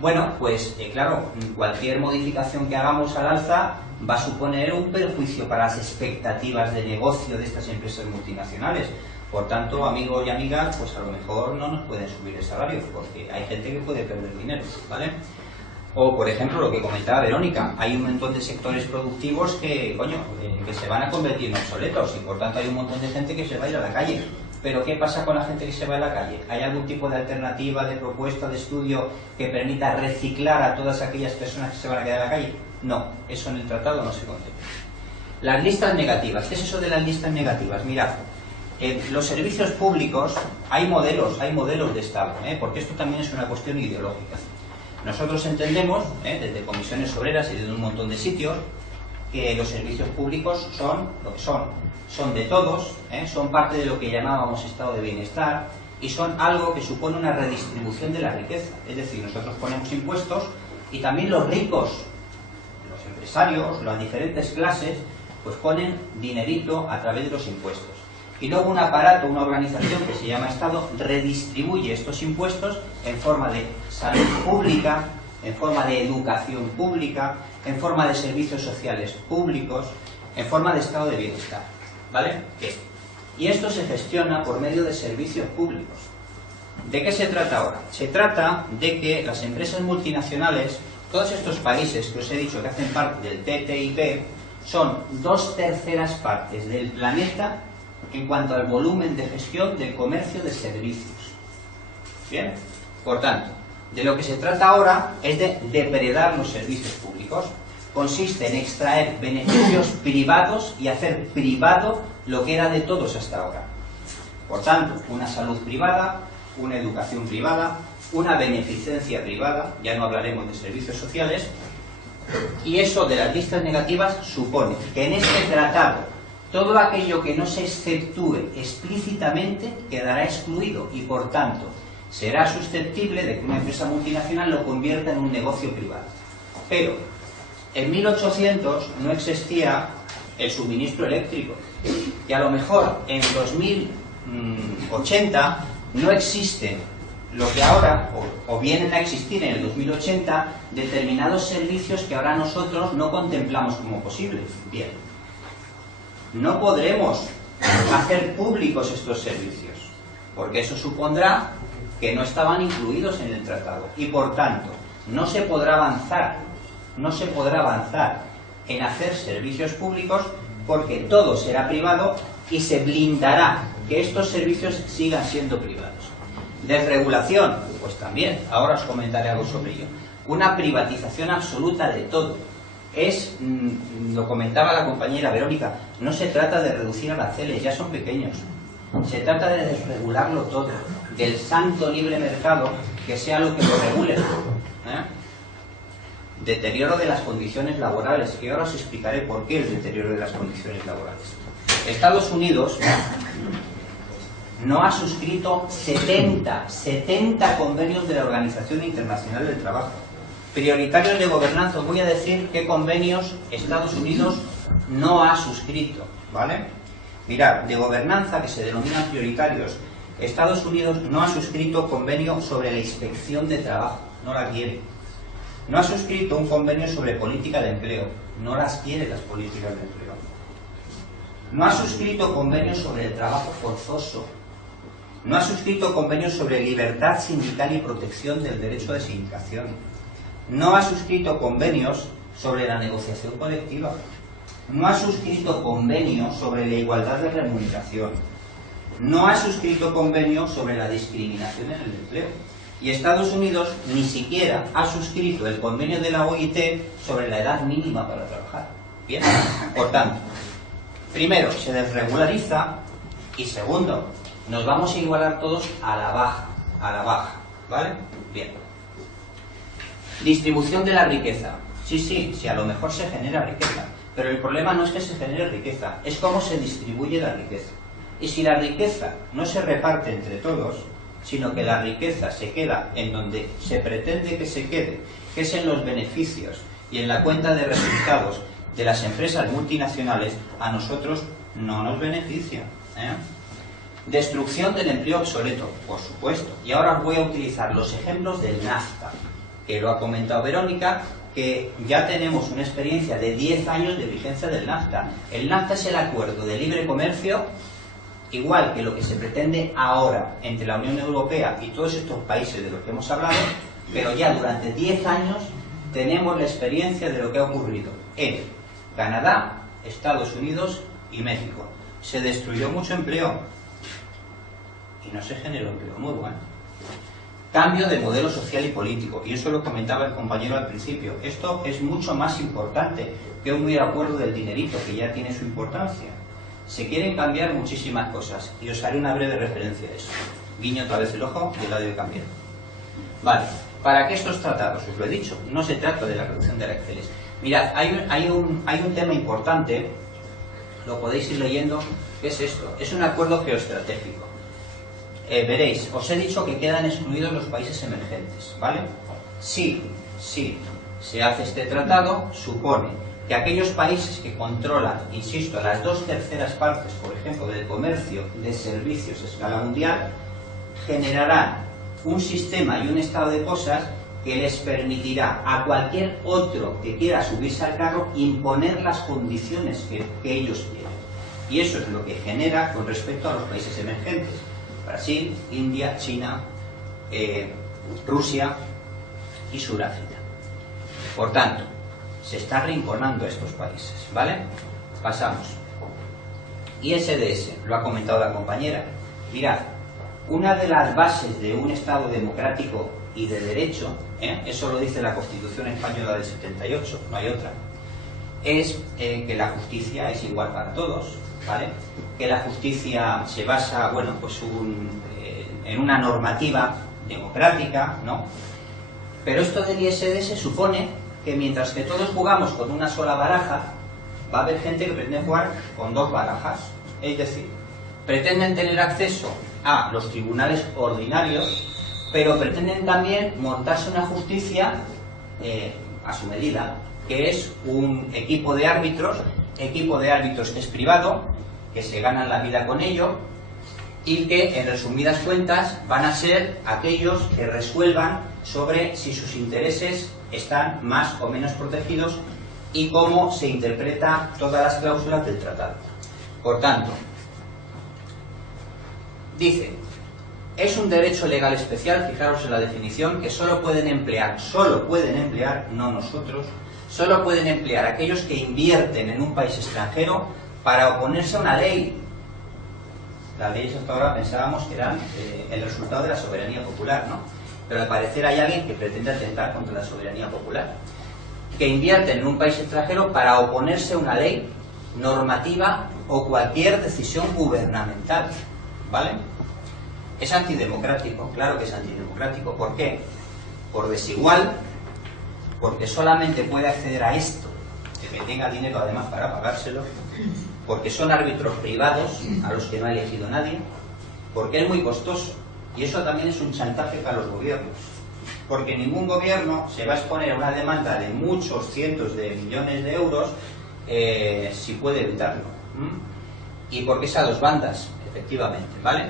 Bueno, pues claro, cualquier modificación que hagamos al alza va a suponer un perjuicio para las expectativas de negocio de estas empresas multinacionales. Por tanto, amigos y amigas, pues a lo mejor no nos pueden subir el salario, porque hay gente que puede perder dinero, ¿vale? O, por ejemplo, lo que comentaba Verónica, hay un montón de sectores productivos que se van a convertir en obsoletos, y por tanto hay un montón de gente que se va a ir a la calle. Pero ¿qué pasa con la gente que se va a la calle? ¿Hay algún tipo de alternativa, de propuesta, de estudio que permita reciclar a todas aquellas personas que se van a quedar en la calle? No, eso en el tratado no se contempla. Las listas negativas. ¿Qué es eso de las listas negativas? Mirad, en los servicios públicos hay modelos de Estado, porque esto también es una cuestión ideológica. Nosotros entendemos, desde comisiones obreras y desde un montón de sitios, que los servicios públicos son lo que son de todos, son parte de lo que llamábamos estado de bienestar, y son algo que supone una redistribución de la riqueza. Es decir, nosotros ponemos impuestos y también los ricos, los empresarios, las diferentes clases, pues ponen dinerito a través de los impuestos. Y luego un aparato, una organización que se llama Estado, redistribuye estos impuestos en forma de salud pública, en forma de educación pública, en forma de servicios sociales públicos, en forma de estado de bienestar. ¿Vale? Y esto se gestiona por medio de servicios públicos. ¿De qué se trata ahora? Se trata de que las empresas multinacionales, todos estos países que os he dicho que hacen parte del TTIP, son 2/3 partes del planeta en cuanto al volumen de gestión del comercio de servicios. ¿Bien? Por tanto, de lo que se trata ahora es de depredar los servicios públicos. Consiste en extraer beneficios privados y hacer privado lo que era de todos hasta ahora. Por tanto, una salud privada, una educación privada, una beneficencia privada, ya no hablaremos de servicios sociales, y eso de las listas negativas supone que en este tratado todo aquello que no se exceptúe explícitamente quedará excluido y, por tanto, será susceptible de que una empresa multinacional lo convierta en un negocio privado. Pero en 1800 no existía el suministro eléctrico, y a lo mejor en 2080 no existen lo que ahora, o vienen a existir en el 2080, determinados servicios que ahora nosotros no contemplamos como posibles. Bien, no podremos hacer públicos estos servicios, porque eso supondrá que no estaban incluidos en el tratado, y por tanto, no se podrá avanzar en hacer servicios públicos, porque todo será privado y se blindará que estos servicios sigan siendo privados. Desregulación, pues también, ahora os comentaré algo sobre ello. Una privatización absoluta de todo. Lo comentaba la compañera Verónica, no se trata de reducir aranceles, ya son pequeños. Se trata de desregularlo todo, del santo libre mercado, que sea lo que lo regule. Deterioro de las condiciones laborales, y ahora os explicaré por qué el deterioro de las condiciones laborales. Estados Unidos no ha suscrito 70 convenios de la Organización Internacional del Trabajo. Prioritarios de gobernanza, os voy a decir qué convenios Estados Unidos no ha suscrito, ¿vale? Mirad, de gobernanza, que se denominan prioritarios, Estados Unidos no ha suscrito convenio sobre la inspección de trabajo, no la quiere. No ha suscrito un convenio sobre política de empleo, no las quiere las políticas de empleo. No ha suscrito convenios sobre el trabajo forzoso. No ha suscrito convenios sobre libertad sindical y protección del derecho de sindicación. No ha suscrito convenios sobre la negociación colectiva. No ha suscrito convenios sobre la igualdad de remuneración. No ha suscrito convenios sobre la discriminación en el empleo. Y Estados Unidos ni siquiera ha suscrito el convenio de la OIT sobre la edad mínima para trabajar. Bien, por tanto, primero, se desregulariza, y segundo, nos vamos a igualar todos a la baja, ¿vale? Bien. Distribución de la riqueza. Sí, a lo mejor se genera riqueza, pero el problema no es que se genere riqueza, es cómo se distribuye la riqueza. Y si la riqueza no se reparte entre todos, sino que la riqueza se queda en donde se pretende que se quede, que es en los beneficios y en la cuenta de resultados de las empresas multinacionales, a nosotros no nos beneficia. Destrucción del empleo obsoleto, por supuesto. Y ahora voy a utilizar los ejemplos del NAFTA, que lo ha comentado Verónica, que ya tenemos una experiencia de 10 años de vigencia del NAFTA. El NAFTA es el acuerdo de libre comercio, igual que lo que se pretende ahora entre la Unión Europea y todos estos países de los que hemos hablado, pero ya durante 10 años tenemos la experiencia de lo que ha ocurrido en Canadá, Estados Unidos y México. Se destruyó mucho empleo y no se generó empleo muy bueno. Cambio de modelo social y político, y eso lo comentaba el compañero al principio. Esto es mucho más importante que un mero acuerdo del dinerito, que ya tiene su importancia. Se quieren cambiar muchísimas cosas, y os haré una breve referencia a eso. Guiño otra vez el ojo y el lado de cambiar. Vale, ¿para qué estos tratados? Os lo he dicho, no se trata de la reducción de aranceles. Mirad, hay un tema importante, lo podéis ir leyendo, ¿qué es esto? Es un acuerdo geoestratégico. Veréis, os he dicho que quedan excluidos los países emergentes, ¿vale? Si se hace este tratado, supone que aquellos países que controlan, insisto, las 2/3 partes, por ejemplo, del comercio de servicios a escala mundial, generarán un sistema y un estado de cosas que les permitirá a cualquier otro que quiera subirse al carro imponer las condiciones que ellos quieren. Y eso es lo que genera con respecto a los países emergentes: Brasil, India, China, Rusia y Sudáfrica. Por tanto, se está arrinconando a estos países, ¿vale? Pasamos. ISDS, lo ha comentado la compañera. Mirad, una de las bases de un Estado democrático y de derecho, eso lo dice la Constitución Española del 78, no hay otra, es que la justicia es igual para todos, ¿vale? Que la justicia se basa, bueno, pues en una normativa democrática, ¿no? Pero esto del ISDS supone que mientras que todos jugamos con una sola baraja, va a haber gente que pretende jugar con 2 barajas. Es decir, pretenden tener acceso a los tribunales ordinarios, pero pretenden también montarse una justicia a su medida, que es un equipo de árbitros que es privado, que se ganan la vida con ello, y que, en resumidas cuentas, van a ser aquellos que resuelvan sobre si sus intereses están más o menos protegidos y cómo se interpreta todas las cláusulas del tratado. Por tanto, dice, es un derecho legal especial, fijaros en la definición, que solo pueden emplear, no nosotros, solo pueden emplear aquellos que invierten en un país extranjero para oponerse a una ley. Las leyes hasta ahora pensábamos que eran el resultado de la soberanía popular, ¿no? Pero al parecer hay alguien que pretende atentar contra la soberanía popular. Que invierten en un país extranjero para oponerse a una ley, normativa o cualquier decisión gubernamental, ¿vale? Es antidemocrático, claro que es antidemocrático. ¿Por qué? Por desigual, porque solamente puede acceder a esto el que tenga dinero además para pagárselo, porque son árbitros privados a los que no ha elegido nadie, porque es muy costoso, y eso también es un chantaje para los gobiernos, porque ningún gobierno se va a exponer a una demanda de muchos cientos de millones de euros si puede evitarlo. Y porque es a dos bandas, efectivamente, ¿vale?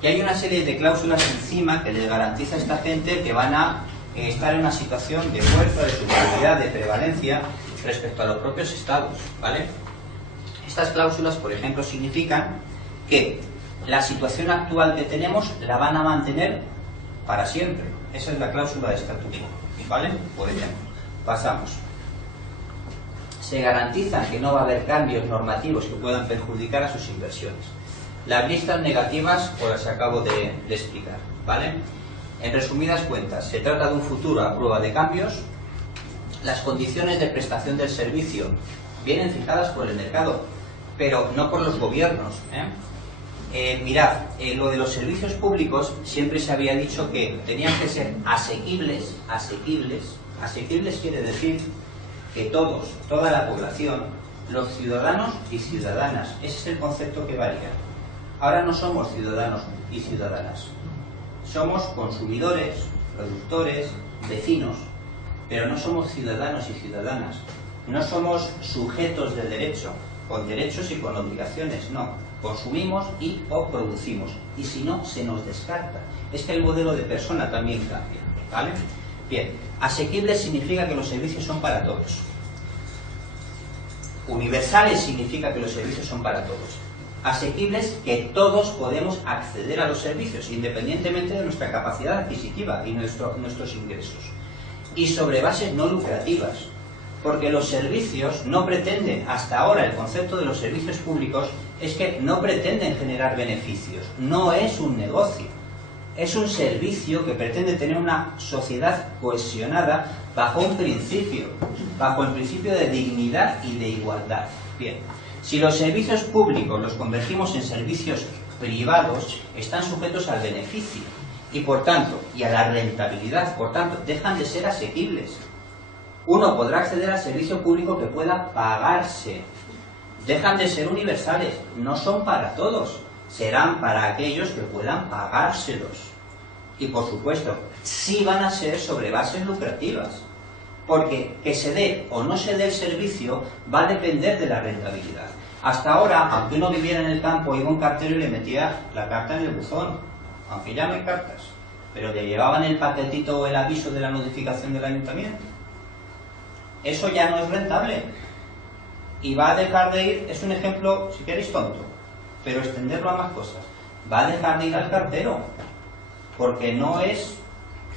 Y hay una serie de cláusulas encima que les garantiza a esta gente que van a estar en una situación de fuerza, de superioridad, de prevalencia respecto a los propios estados, ¿vale? Estas cláusulas, por ejemplo, significan que la situación actual que tenemos la van a mantener para siempre. Esa es la cláusula de estatuto, ¿vale? Por ejemplo, pasamos. Se garantiza que no va a haber cambios normativos que puedan perjudicar a sus inversiones. Las listas negativas os las acabo de explicar, ¿vale? En resumidas cuentas, se trata de un futuro a prueba de cambios. Las condiciones de prestación del servicio vienen fijadas por el mercado, pero no por los gobiernos, mirad, lo de los servicios públicos siempre se había dicho que tenían que ser asequibles. Asequibles quiere decir que todos, toda la población, los ciudadanos y ciudadanas, ese es el concepto que varía. Ahora no somos ciudadanos y ciudadanas, somos consumidores, productores, vecinos, pero no somos ciudadanos y ciudadanas, no somos sujetos del derecho, con derechos y con obligaciones, no. Consumimos y o producimos, y si no, se nos descarta. Es que el modelo de persona también cambia, ¿vale? Bien, asequible significa que los servicios son para todos. Universales significa que los servicios son para todos. Asequibles, que todos podemos acceder a los servicios, independientemente de nuestra capacidad adquisitiva y nuestros ingresos. Y sobre bases no lucrativas, porque los servicios no pretenden, hasta ahora el concepto de los servicios públicos es que no pretenden generar beneficios, no es un negocio, es un servicio que pretende tener una sociedad cohesionada bajo un principio, bajo el principio de dignidad y de igualdad. Bien, si los servicios públicos los convertimos en servicios privados, están sujetos al beneficio y por tanto, y a la rentabilidad, por tanto, dejan de ser asequibles. Uno podrá acceder al servicio público que pueda pagarse. Dejan de ser universales, no son para todos, serán para aquellos que puedan pagárselos. Y por supuesto, sí van a ser sobre bases lucrativas, porque que se dé o no se dé el servicio va a depender de la rentabilidad. Hasta ahora, aunque uno viviera en el campo, iba un cartero y le metía la carta en el buzón, aunque ya no hay cartas, pero le llevaban el paquetito o el aviso de la notificación del ayuntamiento. Eso ya no es rentable y va a dejar de ir, es un ejemplo, si queréis, tonto, pero extenderlo a más cosas. Va a dejar de ir al cartero porque no es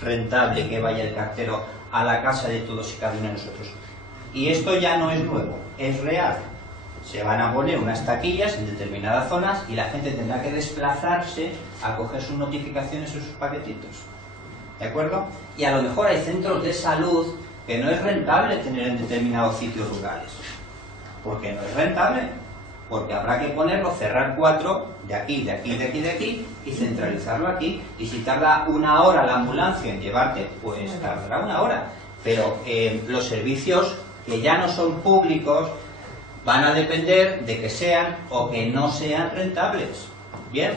rentable que vaya el cartero a la casa de todos y cada uno de nosotros. Y esto ya no es nuevo, es real. Se van a poner unas taquillas en determinadas zonas y la gente tendrá que desplazarse a coger sus notificaciones o sus paquetitos. ¿De acuerdo? Y a lo mejor hay centros de salud que no es rentable tener en determinados sitios rurales. ¿Por qué no es rentable? Porque habrá que ponerlo, cerrar 4 de aquí, de aquí, de aquí, de aquí y centralizarlo aquí. Y si tarda 1 hora la ambulancia en llevarte, pues tardará 1 hora. Pero los servicios que ya no son públicos van a depender de que sean o que no sean rentables. ¿Bien?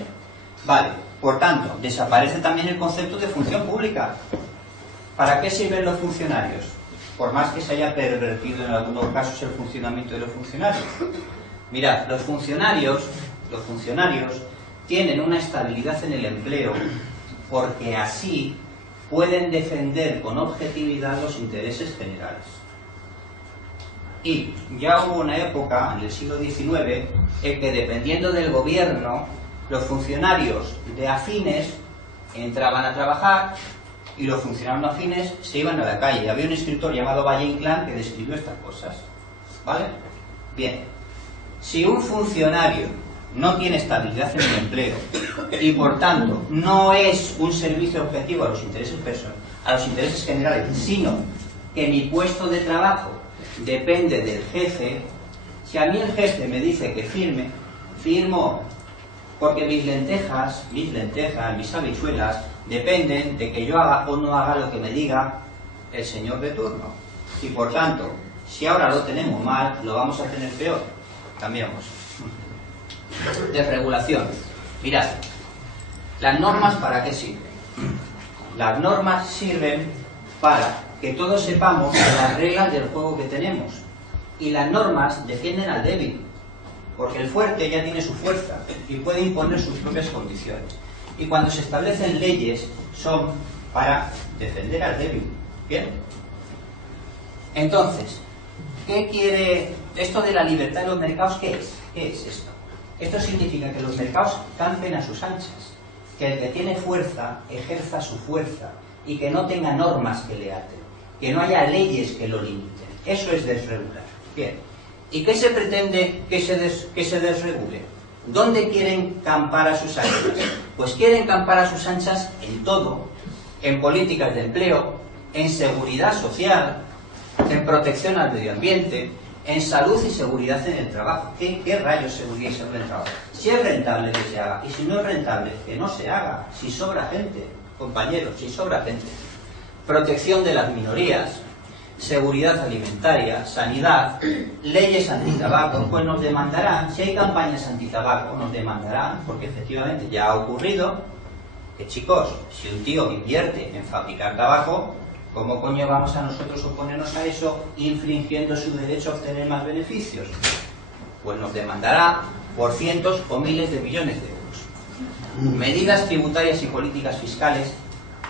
Vale. Por tanto, desaparece también el concepto de función pública. ¿Para qué sirven los funcionarios? Por más que se haya pervertido en algunos casos el funcionamiento de los funcionarios. Mirad, los funcionarios tienen una estabilidad en el empleo porque así pueden defender con objetividad los intereses generales. Y ya hubo una época, en el siglo XIX, en que dependiendo del gobierno, los funcionarios de afines entraban a trabajar y los funcionarios no afines se iban a la calle. Había un escritor llamado Valle Inclán que describió estas cosas. ¿Vale? Bien. Si un funcionario no tiene estabilidad en el empleo y por tanto no es un servicio objetivo a los intereses generales, sino que mi puesto de trabajo depende del jefe, si a mí el jefe me dice que firme, firmo, porque mis lentejas, mis habichuelas dependen de que yo haga o no haga lo que me diga el señor de turno. Y por tanto, si ahora lo tenemos mal, lo vamos a tener peor. Cambiamos. Desregulación. Mirad, ¿las normas para qué sirven? Las normas sirven para que todos sepamos las reglas del juego que tenemos. Y las normas defienden al débil, porque el fuerte ya tiene su fuerza y puede imponer sus propias condiciones. Y cuando se establecen leyes son para defender al débil. ¿Bien? Entonces, ¿qué quiere esto de la libertad de los mercados? ¿Qué es? ¿Qué es esto? Esto significa que los mercados campen a sus anchas, que el que tiene fuerza ejerza su fuerza y que no tenga normas que le aten, que no haya leyes que lo limiten. Eso es desregular. Bien. ¿Y qué se pretende que se desregule? ¿Dónde quieren campar a sus anchas? Pues quieren campar a sus anchas en todo, en políticas de empleo, en seguridad social, en protección al medio ambiente, en salud y seguridad en el trabajo. ¿Qué rayos seguridad y salud en el trabajo? Si es rentable, que se haga, y si no es rentable, que no se haga, si sobra gente, compañeros, si sobra gente. Protección de las minorías, seguridad alimentaria, sanidad, leyes antitabaco, pues nos demandarán, si hay campañas antitabaco, nos demandarán, porque efectivamente ya ha ocurrido que, chicos, si un tío invierte en fabricar tabaco, ¿cómo coño vamos a nosotros oponernos a eso infringiendo su derecho a obtener más beneficios? Pues nos demandará por cientos o miles de millones de euros. Medidas tributarias y políticas fiscales,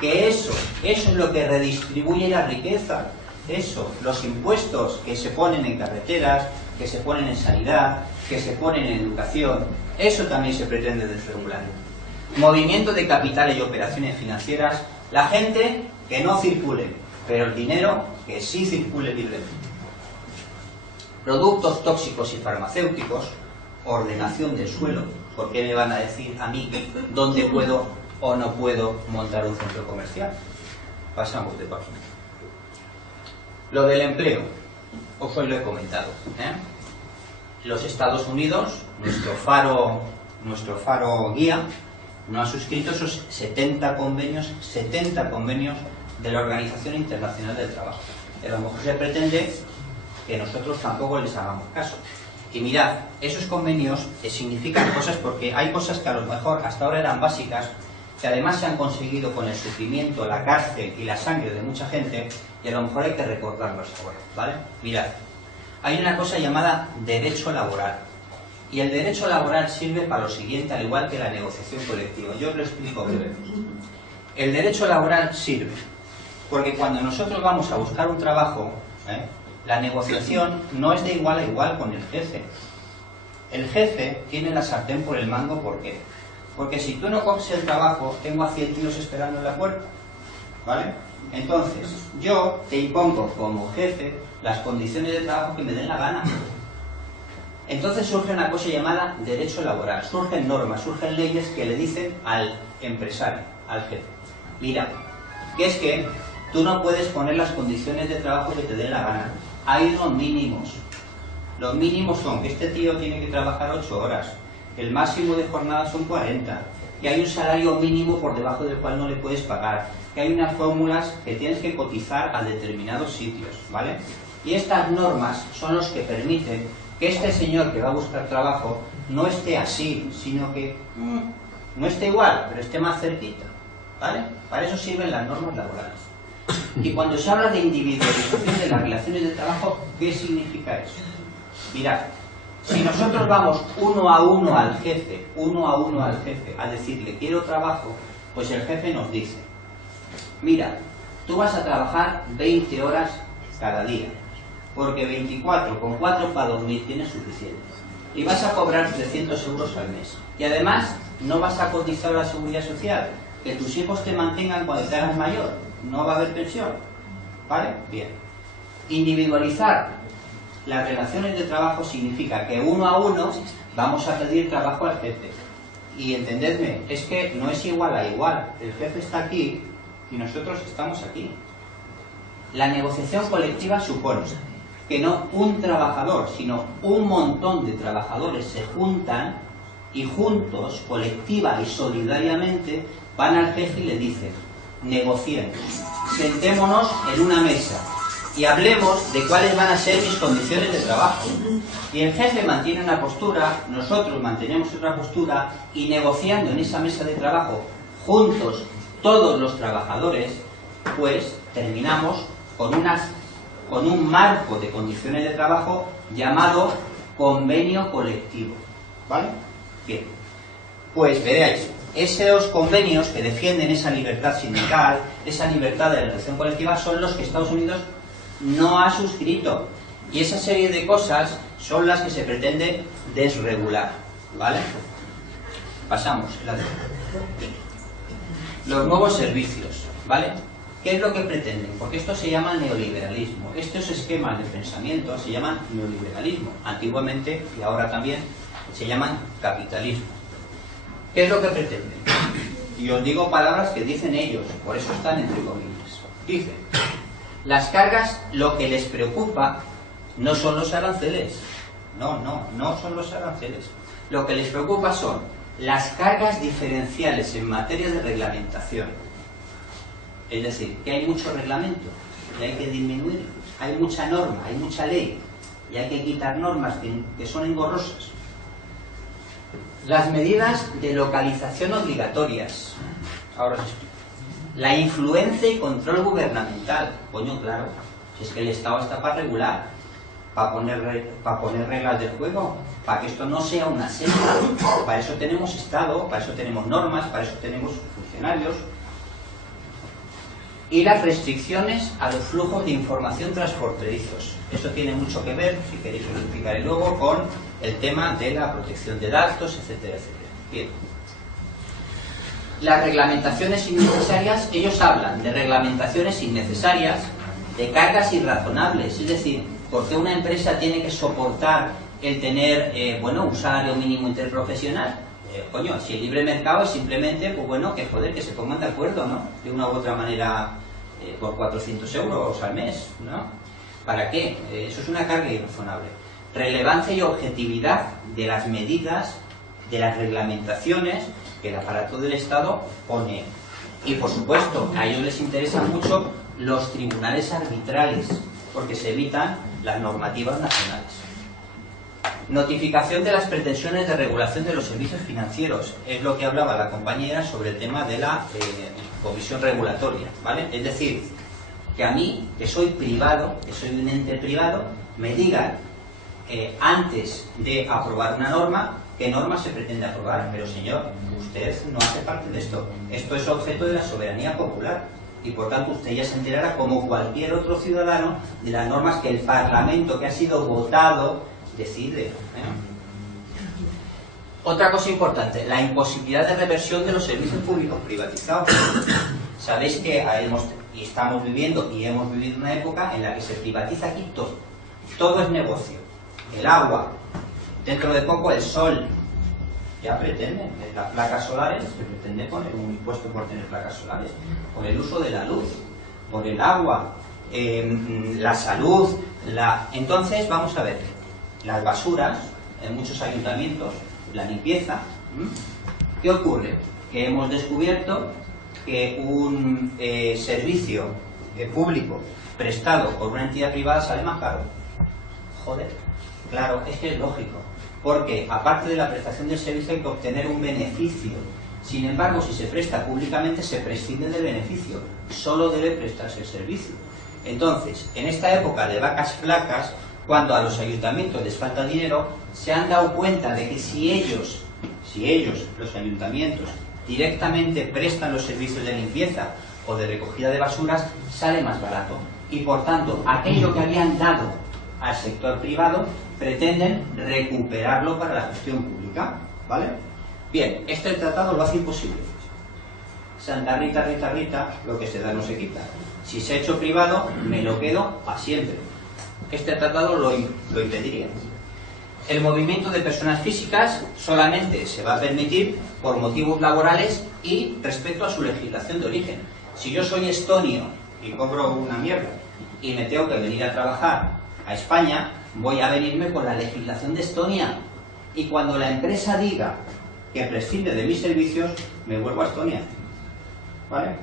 que eso es lo que redistribuye la riqueza. Eso, los impuestos que se ponen en carreteras, que se ponen en sanidad, que se ponen en educación, eso también se pretende desregular. Movimiento de capitales y operaciones financieras, la gente que no circule, pero el dinero que sí circule libremente. Productos tóxicos y farmacéuticos, ordenación del suelo, porque me van a decir a mí dónde puedo o no puedo montar un centro comercial. Pasamos de página. Lo del empleo, os hoy lo he comentado. Los Estados Unidos, nuestro faro guía, no ha suscrito esos 70 convenios de la Organización Internacional del Trabajo. A lo mejor se pretende que nosotros tampoco les hagamos caso. Y mirad, esos convenios significan cosas, porque hay cosas que a lo mejor hasta ahora eran básicas, que además se han conseguido con el sufrimiento, la cárcel y la sangre de mucha gente, y a lo mejor hay que recordarlos ahora, ¿vale? Mirad, hay una cosa llamada derecho laboral. Y el derecho laboral sirve para lo siguiente, al igual que la negociación colectiva. Yo os lo explico brevemente. El derecho laboral sirve porque cuando nosotros vamos a buscar un trabajo, la negociación no es de igual a igual con el jefe. El jefe tiene la sartén por el mango, ¿por qué? Porque si tú no coges el trabajo, tengo a 100 tíos esperando en la puerta, ¿vale? Entonces, yo te impongo como jefe las condiciones de trabajo que me den la gana. Entonces surge una cosa llamada derecho laboral, surgen normas, surgen leyes que le dicen al empresario, al jefe: mira, que es que tú no puedes poner las condiciones de trabajo que te den la gana, hay unos mínimos. Los mínimos son que este tío tiene que trabajar 8 horas, el máximo de jornada son 40, que hay un salario mínimo por debajo del cual no le puedes pagar, que hay unas fórmulas que tienes que cotizar a determinados sitios, ¿vale? Y estas normas son los que permiten que este señor que va a buscar trabajo no esté así, sino que no esté igual, pero esté más cerquita, ¿vale? Para eso sirven las normas laborales. Y cuando se habla de individualización de las relaciones de trabajo, ¿qué significa eso? Mirad, Si nosotros vamos uno a uno al jefe, a decirle quiero trabajo, pues el jefe nos dice, mira, tú vas a trabajar 20 horas cada día, porque 24 con 4 para dormir tienes suficiente. Y vas a cobrar 300 euros al mes. Y además no vas a cotizar a la seguridad social, que tus hijos te mantengan cuando te hagas mayor. No va a haber pensión. ¿Vale? Bien. Individualizar las relaciones de trabajo significa que uno a uno vamos a pedir trabajo al jefe. Y entendedme, es que no es igual a igual. El jefe está aquí y nosotros estamos aquí. La negociación colectiva supone que no un trabajador, sino un montón de trabajadores se juntan y juntos, colectiva y solidariamente, van al jefe y le dicen, negociemos, sentémonos en una mesa y hablemos de cuáles van a ser mis condiciones de trabajo. Y el jefe mantiene una postura, nosotros mantenemos otra postura, y negociando en esa mesa de trabajo, juntos, todos los trabajadores, pues terminamos con un marco de condiciones de trabajo llamado convenio colectivo. ¿Vale? Bien. Pues veréis, esos convenios que defienden esa libertad sindical, esa libertad de la relación colectiva, son los que Estados Unidos no ha suscrito. Y esa serie de cosas son las que se pretende desregular. ¿Vale? Pasamos. Los nuevos servicios. ¿Vale? ¿Qué es lo que pretenden? Porque esto se llama neoliberalismo. Estos esquemas de pensamiento se llaman neoliberalismo. Antiguamente, y ahora también, se llaman capitalismo. ¿Qué es lo que pretenden? Y os digo palabras que dicen ellos, por eso están entre comillas. Dicen, las cargas, lo que les preocupa no son los aranceles. No son los aranceles. Lo que les preocupa son las cargas diferenciales en materia de reglamentación. Es decir, que hay mucho reglamento y hay que disminuir, hay mucha norma, hay mucha ley y hay que quitar normas que son engorrosas. Las medidas de localización obligatorias. Ahora os explico. La influencia y control gubernamental. Coño, claro, si es que el Estado está para regular, para poner reglas del juego, para que esto no sea una selva. Para eso tenemos Estado, para eso tenemos normas, para eso tenemos funcionarios. Y las restricciones a los flujos de información transfronterizos. Esto tiene mucho que ver, si queréis os lo explicaré luego, con el tema de la protección de datos, etcétera, etcétera. Bien. Las reglamentaciones innecesarias, ellos hablan de reglamentaciones innecesarias, de cargas irrazonables, es decir, ¿por qué una empresa tiene que soportar el tener, un salario mínimo interprofesional? Coño, si el libre mercado es simplemente, pues bueno, que joder, que se pongan de acuerdo, ¿no? De una u otra manera, por 400 euros al mes, ¿no? ¿Para qué? Eso es una carga irrazonable. Relevancia y objetividad de las medidas, de las reglamentaciones que el aparato del Estado pone. Y por supuesto, a ellos les interesan mucho los tribunales arbitrales, porque se evitan las normativas nacionales. Notificación de las pretensiones de regulación de los servicios financieros. Es lo que hablaba la compañera sobre el tema de la comisión regulatoria, ¿vale? Es decir, que a mí, que soy privado, que soy un ente privado, me digan antes de aprobar una norma, qué norma se pretende aprobar. Pero señor, usted no hace parte de esto. Esto es objeto de la soberanía popular. Y por tanto usted ya se enterará, como cualquier otro ciudadano, de las normas que el Parlamento, que ha sido votado, decide. Otra cosa importante, la imposibilidad de reversión de los servicios públicos privatizados. Sabéis que estamos viviendo y hemos vivido una época en la que se privatiza aquí todo. Todo es negocio. El agua, dentro de poco el sol. Ya pretenden, las placas solares, se pretende poner un impuesto por tener placas solares, por el uso de la luz, por el agua, la salud, Entonces, vamos a ver, las basuras, en muchos ayuntamientos, la limpieza. ¿Qué ocurre? Que hemos descubierto que un servicio público prestado por una entidad privada sale más caro. Joder, claro, es que es lógico. Porque, aparte de la prestación del servicio, hay que obtener un beneficio. Sin embargo, si se presta públicamente, se prescinde del beneficio. Solo debe prestarse el servicio. Entonces, en esta época de vacas flacas, cuando a los ayuntamientos les falta dinero, se han dado cuenta de que si ellos, los ayuntamientos, directamente prestan los servicios de limpieza o de recogida de basuras, sale más barato. Y por tanto, aquello que habían dado al sector privado, pretenden recuperarlo para la gestión pública, ¿vale? Bien, este tratado lo hace imposible. Santa Rita, Rita, Rita, lo que se da no se quita. Si se ha hecho privado, me lo quedo para siempre. Este tratado lo impediría. El movimiento de personas físicas solamente se va a permitir por motivos laborales y respecto a su legislación de origen. Si yo soy estonio y cobro una mierda y me tengo que venir a trabajar a España, voy a venirme con la legislación de Estonia. Y cuando la empresa diga que prescinde de mis servicios, me vuelvo a Estonia. ¿Vale?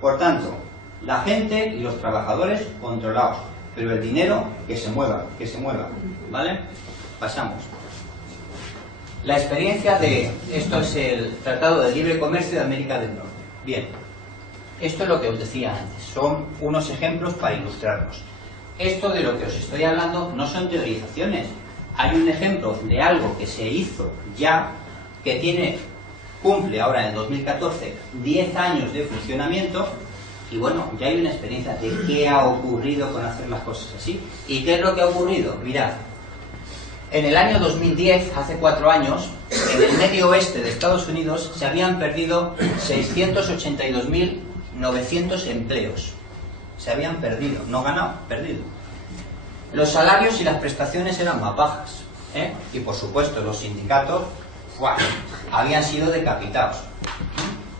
Por tanto, la gente y los trabajadores controlados, pero el dinero que se mueva, ¿vale? Pasamos. La experiencia de... Esto es el Tratado de Libre Comercio de América del Norte. Bien, esto es lo que os decía antes, son unos ejemplos para ilustrarnos. Esto de lo que os estoy hablando no son teorizaciones. Hay un ejemplo de algo que se hizo ya, que cumple ahora en el 2014 10 años de funcionamiento, y bueno, ya hay una experiencia de qué ha ocurrido con hacer las cosas así. ¿Y qué es lo que ha ocurrido? Mirad, en el año 2010, hace 4 años, en el medio oeste de Estados Unidos se habían perdido 682.900 empleos. Se habían perdido, no ganado, perdido. Los salarios y las prestaciones eran más bajas, ¿eh? Y por supuesto los sindicatos habían sido decapitados.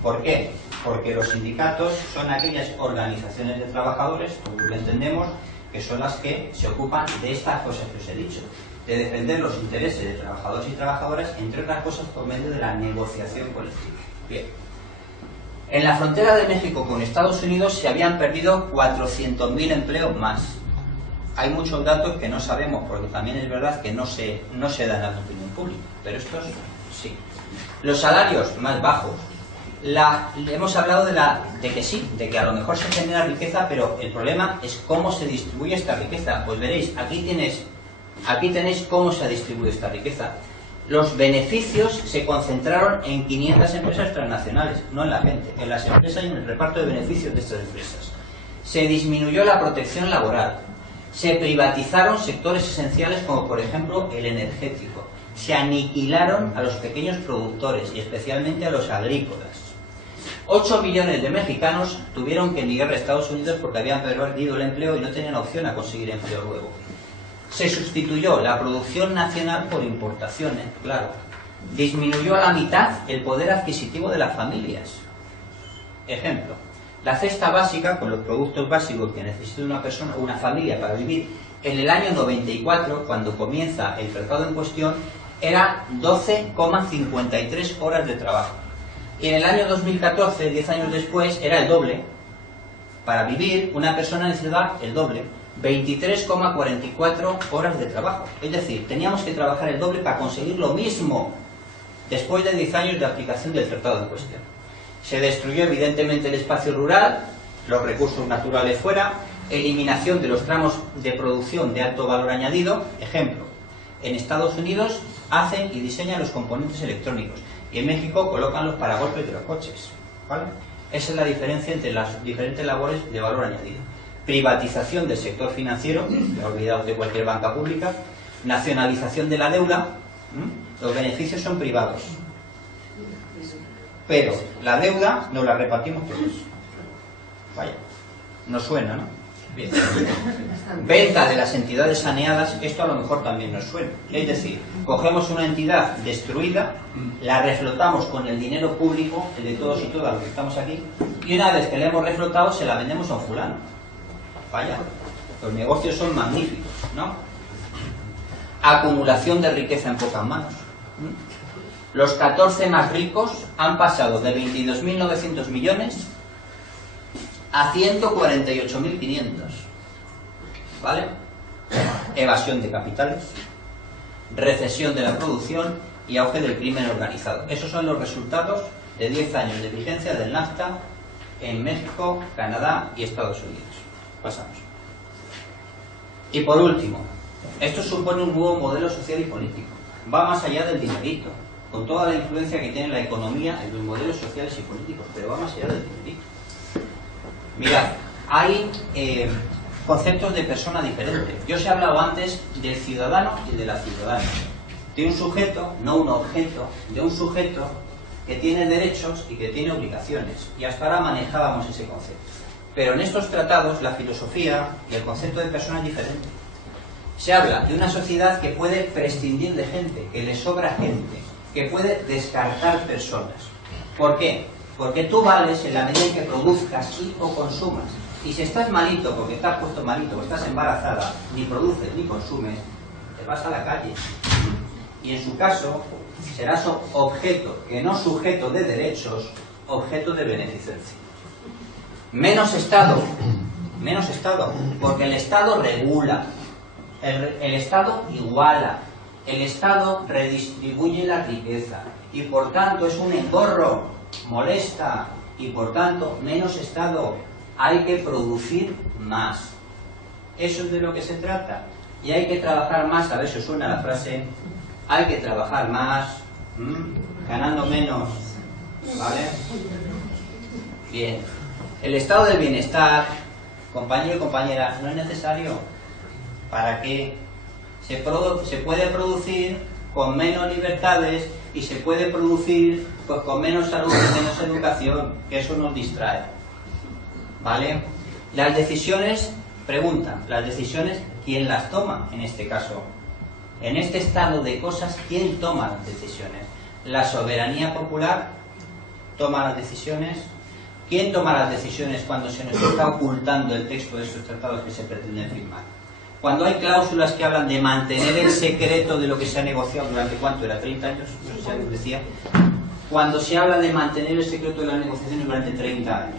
¿Por qué? Porque los sindicatos son aquellas organizaciones de trabajadores, como lo entendemos, que son las que se ocupan de estas cosas que os he dicho, de defender los intereses de trabajadores y trabajadoras, entre otras cosas por medio de la negociación colectiva. Bien. En la frontera de México con Estados Unidos se habían perdido 400.000 empleos más. Hay muchos datos que no sabemos, porque también es verdad que no se dan a la opinión pública, pero estos sí. Los salarios más bajos. Hemos hablado de que a lo mejor se genera riqueza, pero el problema es cómo se distribuye esta riqueza. Pues veréis, aquí tenéis cómo se distribuye esta riqueza. Los beneficios se concentraron en 500 empresas transnacionales, no en la gente, en las empresas y en el reparto de beneficios de estas empresas. Se disminuyó la protección laboral, se privatizaron sectores esenciales como por ejemplo el energético, se aniquilaron a los pequeños productores y especialmente a los agrícolas. 8 millones de mexicanos tuvieron que emigrar a Estados Unidos porque habían perdido el empleo y no tenían opción a conseguir empleo nuevo. Se sustituyó la producción nacional por importaciones, claro. Disminuyó a la mitad el poder adquisitivo de las familias. Ejemplo, la cesta básica, con los productos básicos que necesita una familia para vivir, en el año 94, cuando comienza el tratado en cuestión, era 12,53 horas de trabajo. Y en el año 2014, 10 años después, era el doble. Para vivir, una persona necesitaba el doble. 23,44 horas de trabajo. Es decir, teníamos que trabajar el doble para conseguir lo mismo después de 10 años de aplicación del tratado en cuestión. Se destruyó evidentemente el espacio rural, los recursos naturales fuera, eliminación de los tramos de producción de alto valor añadido. Ejemplo, en Estados Unidos hacen y diseñan los componentes electrónicos y en México colocan los paragolpes de los coches, ¿vale? Esa es la diferencia entre las diferentes labores de valor añadido. Privatización del sector financiero, olvidaos de cualquier banca pública, nacionalización de la deuda, los beneficios son privados, pero la deuda nos la repartimos todos. Vaya, nos suena, ¿no? Bien. Venta de las entidades saneadas, esto a lo mejor también nos suena. Es decir, cogemos una entidad destruida, la reflotamos con el dinero público, el de todos y todas los que estamos aquí, y una vez que la hemos reflotado se la vendemos a un fulano. Vaya, los negocios son magníficos, ¿no? Acumulación de riqueza en pocas manos. Los 14 más ricos han pasado de 22.900 millones a 148.500. ¿Vale? Evasión de capitales, recesión de la producción y auge del crimen organizado. Esos son los resultados de 10 años de vigencia del NAFTA en México, Canadá y Estados Unidos. Pasamos. Y por último, esto supone un nuevo modelo social y político. va más allá del dinerito, con toda la influencia que tiene la economía en los modelos sociales y políticos, pero va más allá del dinerito. Mirad, hay conceptos de persona diferentes. Yo os he hablado antes del ciudadano y de la ciudadana. De un sujeto, no un objeto, de un sujeto que tiene derechos y que tiene obligaciones. Y hasta ahora manejábamos ese concepto. Pero en estos tratados la filosofía y el concepto de persona es diferente. Se habla de una sociedad que puede prescindir de gente, que le sobra gente, que puede descartar personas. ¿Por qué? Porque tú vales en la medida en que produzcas y o consumas. Y si estás malito, porque estás puesto malito, o estás embarazada, ni produces ni consumes, te vas a la calle. Y en su caso, serás objeto, que no sujeto de derechos, objeto de beneficencia. Menos Estado, porque el Estado regula, el Estado iguala, el Estado redistribuye la riqueza y por tanto es un engorro, molesta y por tanto menos Estado, hay que producir más. Eso es de lo que se trata y hay que trabajar más. A ver si os suena la frase, hay que trabajar más, ganando menos, ¿vale? Bien. El estado del bienestar, compañero y compañera, no es necesario. ¿Para qué? Se puede producir con menos libertades y se puede producir pues, con menos salud y menos educación, que eso nos distrae. ¿Vale? Las decisiones, preguntan, las decisiones, ¿quién las toma en este caso? En este estado de cosas, ¿quién toma las decisiones? ¿La soberanía popular toma las decisiones? ¿Quién toma las decisiones cuando se nos está ocultando el texto de estos tratados que se pretenden firmar? Cuando hay cláusulas que hablan de mantener el secreto de lo que se ha negociado durante, ¿cuánto era? ¿30 años? No sé si alguien decía. Cuando se habla de mantener el secreto de las negociaciones durante 30 años.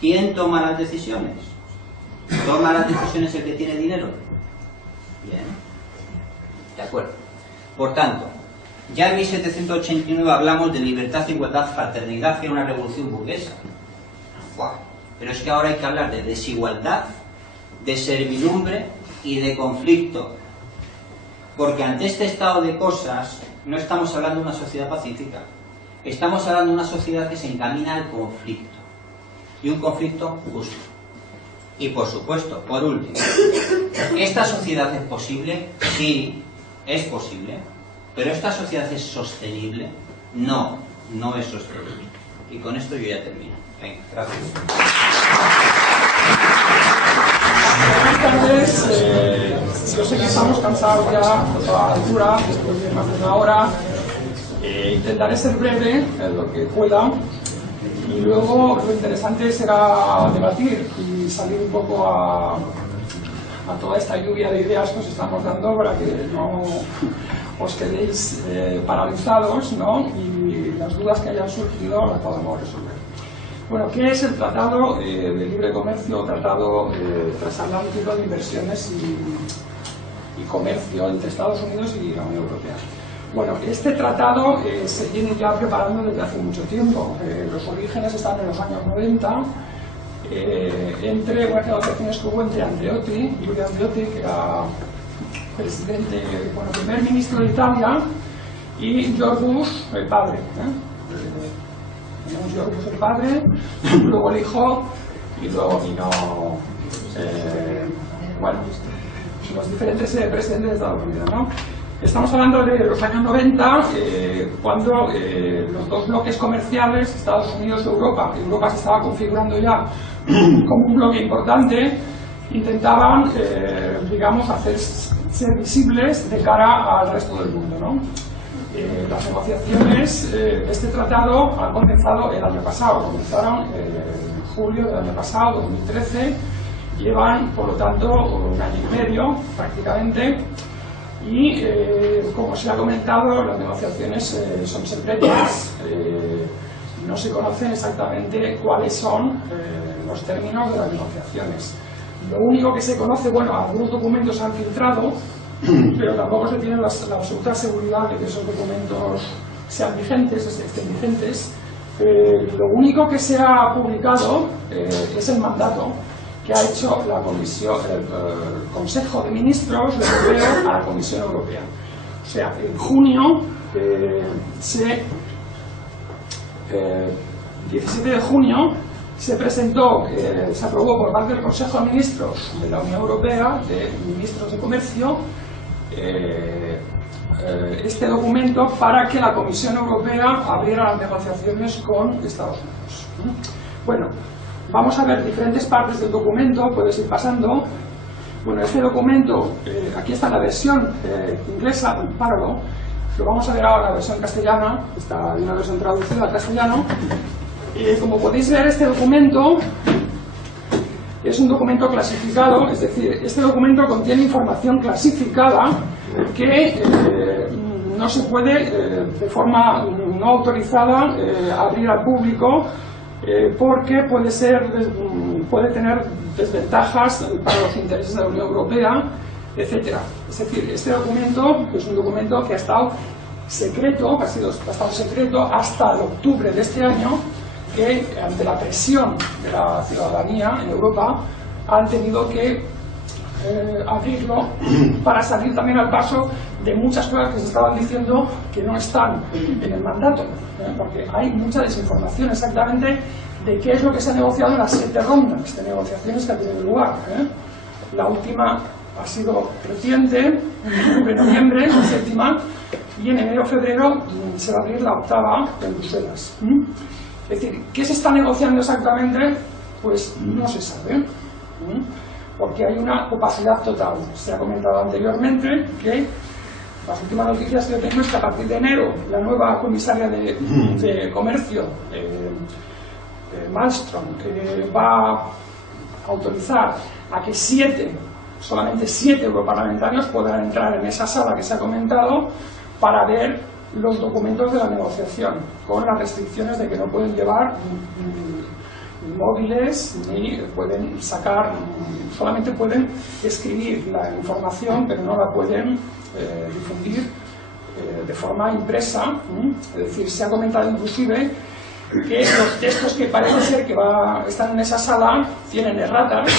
¿Quién toma las decisiones? ¿Toma las decisiones el que tiene dinero? Bien. De acuerdo. Por tanto, ya en 1789 hablamos de libertad, igualdad, fraternidad, que era una revolución burguesa. ¡Buah! Pero es que ahora hay que hablar de desigualdad, de servidumbre y de conflicto. Porque ante este estado de cosas no estamos hablando de una sociedad pacífica. Estamos hablando de una sociedad que se encamina al conflicto. Y un conflicto justo. Y por supuesto, por último, ¿esta sociedad es posible? Sí, es posible. ¿Pero esta sociedad es sostenible? No, no es sostenible. Y con esto yo ya termino. Venga, gracias. Buenas tardes. Yo sé que estamos cansados ya a toda altura, después de más de una hora. Intentaré ser breve en lo que pueda. Y luego lo interesante será debatir y salir un poco a toda esta lluvia de ideas que os estamos dando para que no os quedéis paralizados, ¿no? Y las dudas que hayan surgido las podamos resolver. Bueno, ¿qué es el Tratado de Libre Comercio o Tratado Transatlántico de Inversiones y Comercio entre Estados Unidos y la Unión Europea? Bueno, este tratado se viene ya preparando desde hace mucho tiempo. Los orígenes están en los años 90, entre unas negociaciones que hubo entre Andreotti, Giulio Andreotti, que era presidente, bueno, primer ministro de Italia, y George Bush, el padre. Tenemos George Bush el padre, luego el hijo, y luego vino, bueno, los diferentes presidentes de Estados Unidos, ¿no? Estamos hablando de los años 90, cuando los dos bloques comerciales, Estados Unidos y Europa se estaba configurando ya como un bloque importante, intentaban, digamos, ser visibles de cara al resto del mundo, ¿no? Las negociaciones de este tratado han comenzado el año pasado, comenzaron en julio del año pasado, 2013, llevan, por lo tanto, un año y medio prácticamente. Y, como se ha comentado, las negociaciones son secretas, no se conocen exactamente cuáles son los términos de las negociaciones. Lo único que se conoce, bueno, algunos documentos se han filtrado, pero tampoco se tiene la absoluta seguridad de que esos documentos sean vigentes, estén vigentes. Lo único que se ha publicado es el mandato que ha hecho la Comisión, el Consejo de Ministros Europeo a la Comisión Europea. O sea, en junio, 17 de junio, se presentó, se aprobó por parte del Consejo de Ministros de la Unión Europea, de Ministros de Comercio, este documento para que la Comisión Europea abriera las negociaciones con Estados Unidos. Bueno, vamos a ver diferentes partes del documento, puedes ir pasando. Bueno, este documento, aquí está la versión inglesa, el párrafo, lo vamos a ver ahora la versión castellana, está una versión traducida al castellano. Como podéis ver, este documento es un documento clasificado, es decir, este documento contiene información clasificada que no se puede, de forma no autorizada, abrir al público porque puede tener desventajas para los intereses de la Unión Europea, etc. Es decir, este documento es un documento que ha estado secreto, ha estado secreto hasta el octubre de este año, que ante la presión de la ciudadanía en Europa han tenido que abrirlo para salir también al paso de muchas cosas que se estaban diciendo que no están en el mandato, porque hay mucha desinformación exactamente de qué es lo que se ha negociado en las 7 rondas de negociaciones que han tenido lugar. La última ha sido reciente, en noviembre, la 7ª, y en enero-febrero se va a abrir la 8ª en Bruselas. Es decir, ¿qué se está negociando exactamente? Pues no se sabe, porque hay una opacidad total. Se ha comentado anteriormente que las últimas noticias que tengo es que a partir de enero la nueva comisaria de Comercio, Malmström, va a autorizar a que solamente 7 europarlamentarios puedan entrar en esa sala que se ha comentado para ver los documentos de la negociación, con las restricciones de que no pueden llevar móviles ni pueden sacar, solamente pueden escribir la información, pero no la pueden difundir de forma impresa. Es decir, se ha comentado inclusive que los textos que parece ser que están en esa sala tienen erratas,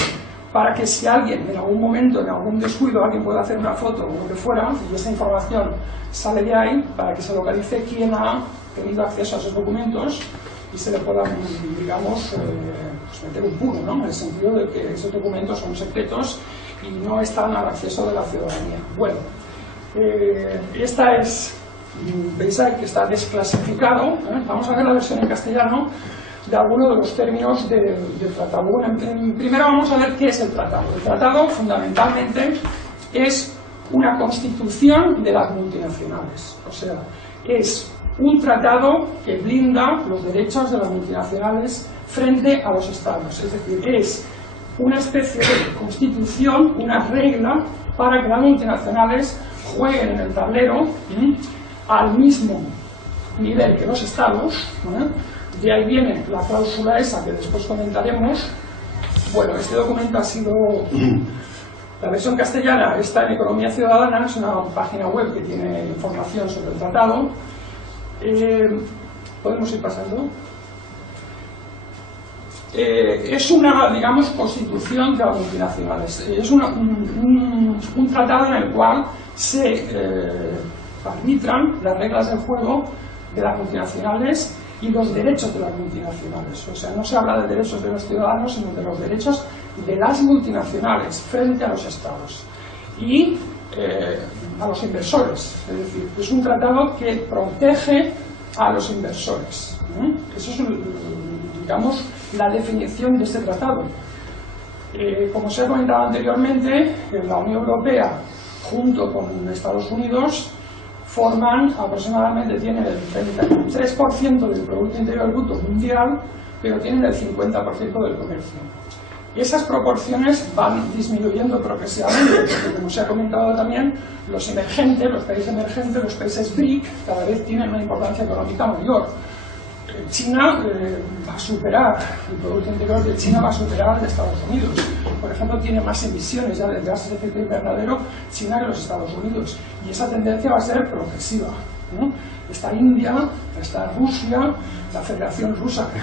para que si alguien en algún momento, en algún descuido, alguien pueda hacer una foto o lo que fuera, y esa información sale de ahí, para que se localice quién ha tenido acceso a esos documentos y se le pueda, digamos, pues meter un puro, ¿no? En el sentido de que esos documentos son secretos y no están al acceso de la ciudadanía. Bueno, esta es, veis ahí que está desclasificado. Vamos a ver la versión en castellano de algunos de los términos del tratado. Bueno, primero vamos a ver qué es el tratado. El tratado, fundamentalmente, es una constitución de las multinacionales. O sea, es un tratado que blinda los derechos de las multinacionales frente a los estados. Es decir, es una especie de constitución, una regla para que las multinacionales jueguen en el tablero al mismo nivel que los estados. De ahí viene la cláusula esa que después comentaremos. Bueno, este documento ha sido... La versión castellana está en Economía Ciudadana, es una página web que tiene información sobre el tratado. ¿Podemos ir pasando? Es una, digamos, constitución de las multinacionales. Es un tratado en el cual se arbitran las reglas del juego de las multinacionales y los derechos de las multinacionales. O sea, no se habla de derechos de los ciudadanos, sino de los derechos de las multinacionales frente a los estados y a los inversores. Es decir, es un tratado que protege a los inversores. Eso es, digamos, la definición de este tratado. Como se ha comentado anteriormente, la Unión Europea, junto con Estados Unidos, forman aproximadamente, tienen el 33% del Producto Interior Bruto mundial, pero tienen el 50% del comercio. Esas proporciones van disminuyendo progresivamente, porque, como se ha comentado también, los emergentes, los países emergentes, los países BRIC, cada vez tienen una importancia económica mayor. China va a superar, el Producto Interior de China va a superar al de Estados Unidos. Por ejemplo, tiene más emisiones ya de gases de efecto invernadero China que los Estados Unidos. Y esa tendencia va a ser progresiva, ¿no? Está India, está Rusia, la Federación Rusa, que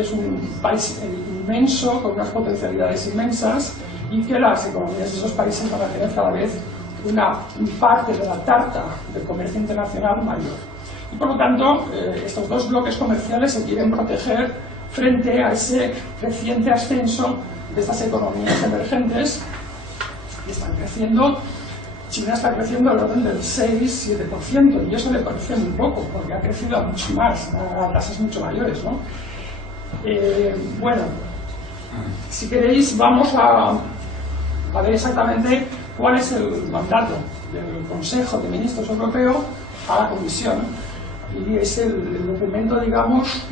es un país inmenso, con unas potencialidades inmensas, y que las economías de esos países van a tener cada vez una parte de la tarta del comercio internacional mayor. Y por lo tanto, estos dos bloques comerciales se quieren proteger frente a ese creciente ascenso de estas economías emergentes que están creciendo. China está creciendo al orden del 6-7%, y eso le parece muy poco, porque ha crecido a mucho más, a tasas mucho mayores, ¿no? Bueno, si queréis vamos a ver exactamente cuál es el mandato del Consejo de Ministros Europeo a la Comisión, y es el documento, digamos,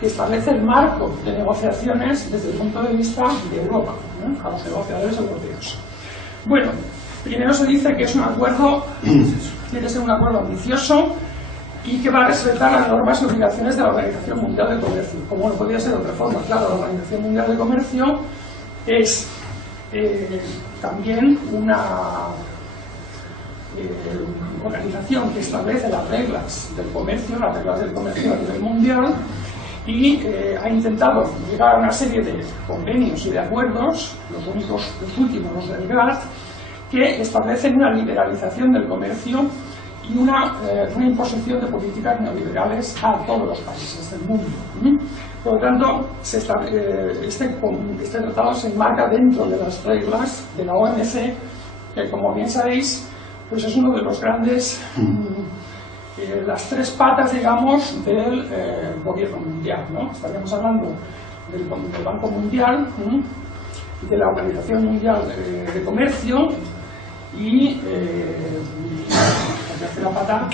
que establece el marco de negociaciones desde el punto de vista de Europa, a los negociadores europeos. Bueno, primero se dice que es un acuerdo, tiene que ser un acuerdo ambicioso y que va a respetar las normas y obligaciones de la Organización Mundial del Comercio. Como no podía ser de otra forma, claro, la Organización Mundial del Comercio es también una organización que establece las reglas del comercio a nivel mundial, y ha intentado llegar a una serie de convenios y de acuerdos, los últimos, los del GATT, que establecen una liberalización del comercio y una imposición de políticas neoliberales a todos los países del mundo. Por lo tanto, este tratado se enmarca dentro de las reglas de la OMC, que, como bien sabéis, pues es uno de los grandes, las tres patas, digamos, del gobierno mundial, ¿no? Estaríamos hablando del Banco Mundial, de la Organización Mundial de Comercio y la tercera pata,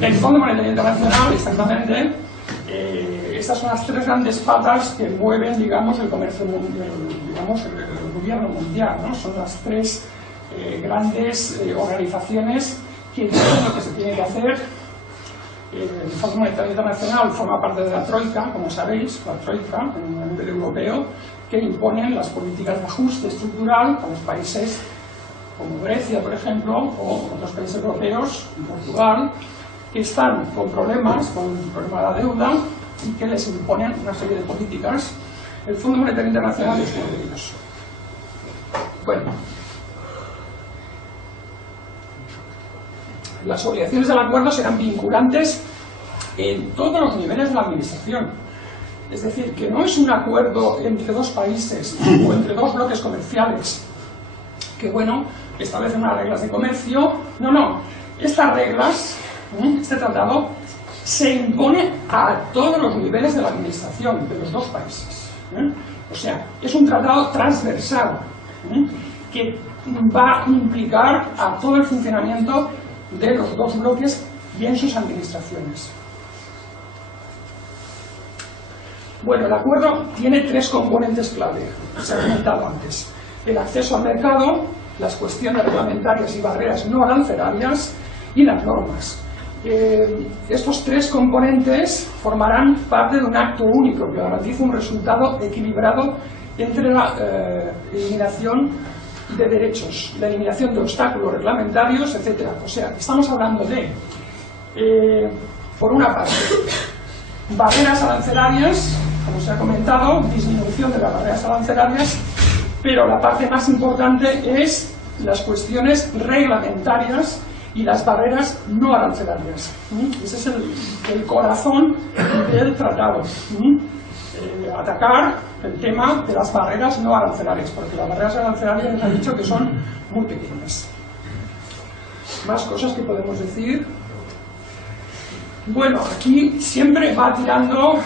el Fondo Monetario Internacional, exactamente. Estas son las tres grandes patas que mueven, digamos, el comercio mundial, digamos, el gobierno mundial, ¿no? Son las tres grandes organizaciones que dicen lo que se tiene que hacer. El Fondo Monetario Internacional forma parte de la Troika, como sabéis, la Troika a nivel europeo, que imponen las políticas de ajuste estructural a los países como Grecia, por ejemplo, o otros países europeos, Portugal, que están con problemas, con el problema de la deuda, y que les imponen una serie de políticas. El Fondo Monetario Internacional es uno de ellos. Bueno, las obligaciones del acuerdo serán vinculantes en todos los niveles de la administración. Es decir, que no es un acuerdo entre dos países o entre dos bloques comerciales que, bueno, establecen unas reglas de comercio. No, no. Estas reglas, este tratado, se impone a todos los niveles de la administración de los dos países. O sea, es un tratado transversal que va a implicar a todo el funcionamiento de los dos bloques y en sus administraciones. Bueno, el acuerdo tiene tres componentes clave, se ha comentado antes: el acceso al mercado, las cuestiones reglamentarias y barreras no arancelarias y las normas. Estos tres componentes formarán parte de un acto único que garantiza un resultado equilibrado entre la eliminación de derechos, la eliminación de obstáculos reglamentarios, etc. O sea, estamos hablando de, por una parte, barreras arancelarias, como se ha comentado, disminución de las barreras arancelarias, pero la parte más importante es las cuestiones reglamentarias y las barreras no arancelarias. Ese es el corazón del tratado. Atacar el tema de las barreras no arancelarias, porque las barreras arancelarias nos han dicho que son muy pequeñas. Más cosas que podemos decir. Bueno, aquí siempre va tirando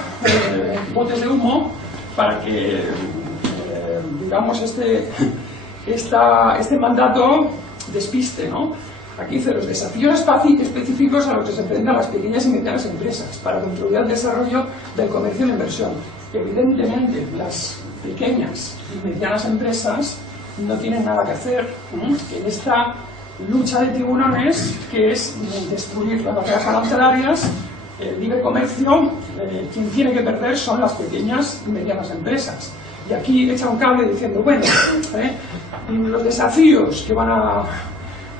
botes de humo para que, digamos, este mandato despiste, ¿no? Aquí dice los desafíos específicos a los que se enfrentan las pequeñas y medianas empresas para contribuir al desarrollo del comercio y la inversión. Evidentemente, las pequeñas y medianas empresas no tienen nada que hacer en esta lucha de tiburones, que es destruir las barreras arancelarias, el libre comercio. Quien tiene que perder son las pequeñas y medianas empresas. Y aquí echa un cable diciendo, bueno, los desafíos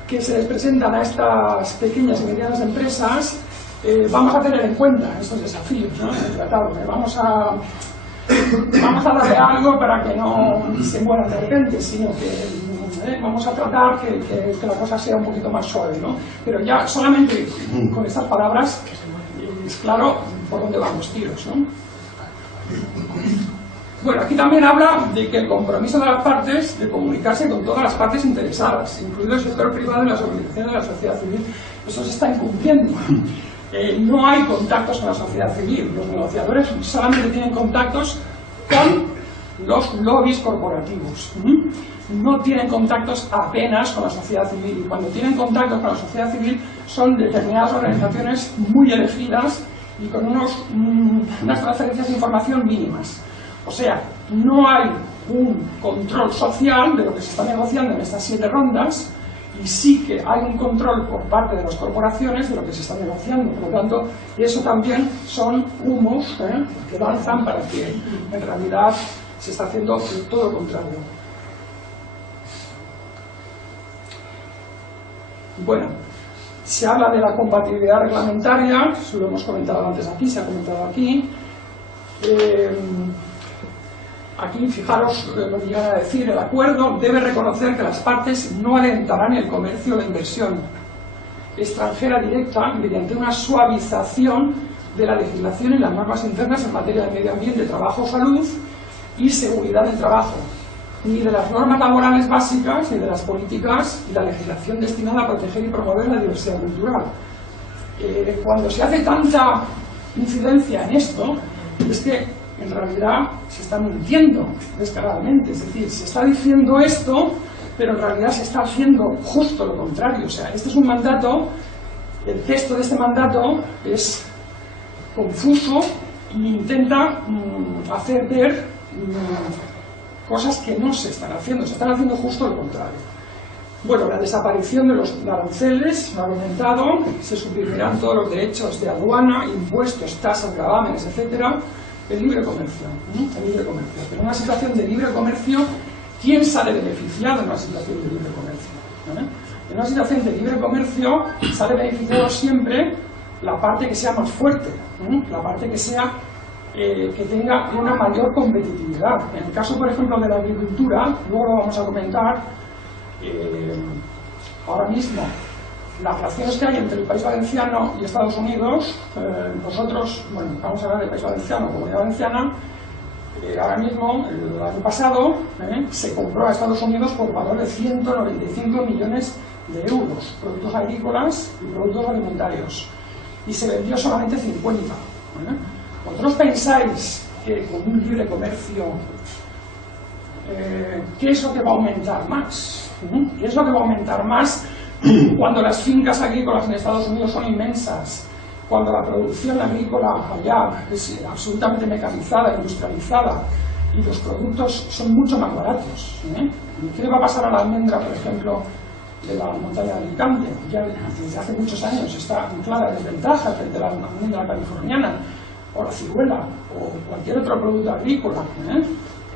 que se les presentan a estas pequeñas y medianas empresas, vamos a tener en cuenta estos desafíos, ¿no? En el tratado. Vamos a darle algo para que no se mueran de repente, sino que Vamos a tratar que la cosa sea un poquito más suave, ¿no? Pero ya solamente con estas palabras es claro por dónde van los tiros, ¿no? Bueno, aquí también habla de que el compromiso de las partes de comunicarse con todas las partes interesadas, incluido el sector privado y las organizaciones de la sociedad civil, eso se está incumpliendo. No hay contactos con la sociedad civil, los negociadores solamente tienen contactos con los lobbies corporativos. No tienen contactos apenas con la sociedad civil, y cuando tienen contactos con la sociedad civil son determinadas organizaciones muy elegidas y con unas transferencias de información mínimas. O sea, no hay un control social de lo que se está negociando en estas 7 rondas, y sí que hay un control por parte de las corporaciones de lo que se está negociando. Por lo tanto, eso también son humos que lanzan para que en realidad se está haciendo todo lo contrario. Bueno, se habla de la compatibilidad reglamentaria, eso lo hemos comentado antes aquí, se ha comentado aquí. Aquí, fijaros lo que llegan a decir: el acuerdo debe reconocer que las partes no alentarán el comercio o la inversión extranjera directa mediante una suavización de la legislación y las normas internas en materia de medio ambiente, trabajo, salud y seguridad del trabajo, ni de las normas laborales básicas, ni de las políticas y la legislación destinada a proteger y promover la diversidad cultural. Cuando se hace tanta incidencia en esto, es que en realidad se está mintiendo descaradamente. Es decir, se está diciendo esto, pero en realidad se está haciendo justo lo contrario. O sea, este es un mandato, el texto de este mandato es confuso e intenta hacer ver cosas que no se están haciendo justo lo contrario. Bueno, la desaparición de los aranceles, lo ha comentado, se suprimirán todos los derechos de aduana, impuestos, tasas, gravámenes, etcétera. El libre comercio, el libre comercio. Pero en una situación de libre comercio, ¿quién sale beneficiado en una situación de libre comercio? En una situación de libre comercio sale beneficiado siempre la parte que sea más fuerte, la parte que sea que tenga una mayor competitividad. En el caso, por ejemplo, de la agricultura, luego lo vamos a comentar, ahora mismo las relaciones que hay entre el País Valenciano y Estados Unidos, nosotros, bueno, vamos a hablar del País Valenciano, Comunidad Valenciana, ahora mismo, el año pasado, se compró a Estados Unidos por valor de 195 millones de euros, productos agrícolas y productos alimentarios, y se vendió solamente 50. ¿Vosotros pensáis que con un libre comercio, qué es lo que va a aumentar más? ¿Qué es lo que va a aumentar más cuando las fincas agrícolas en Estados Unidos son inmensas, cuando la producción agrícola allá es absolutamente mecanizada, industrializada, y los productos son mucho más baratos? ¿Qué le va a pasar a la almendra, por ejemplo, de la montaña de Alicante? Ya desde hace muchos años está en clara desventaja frente a la almendra californiana, o la ciruela, o cualquier otro producto agrícola.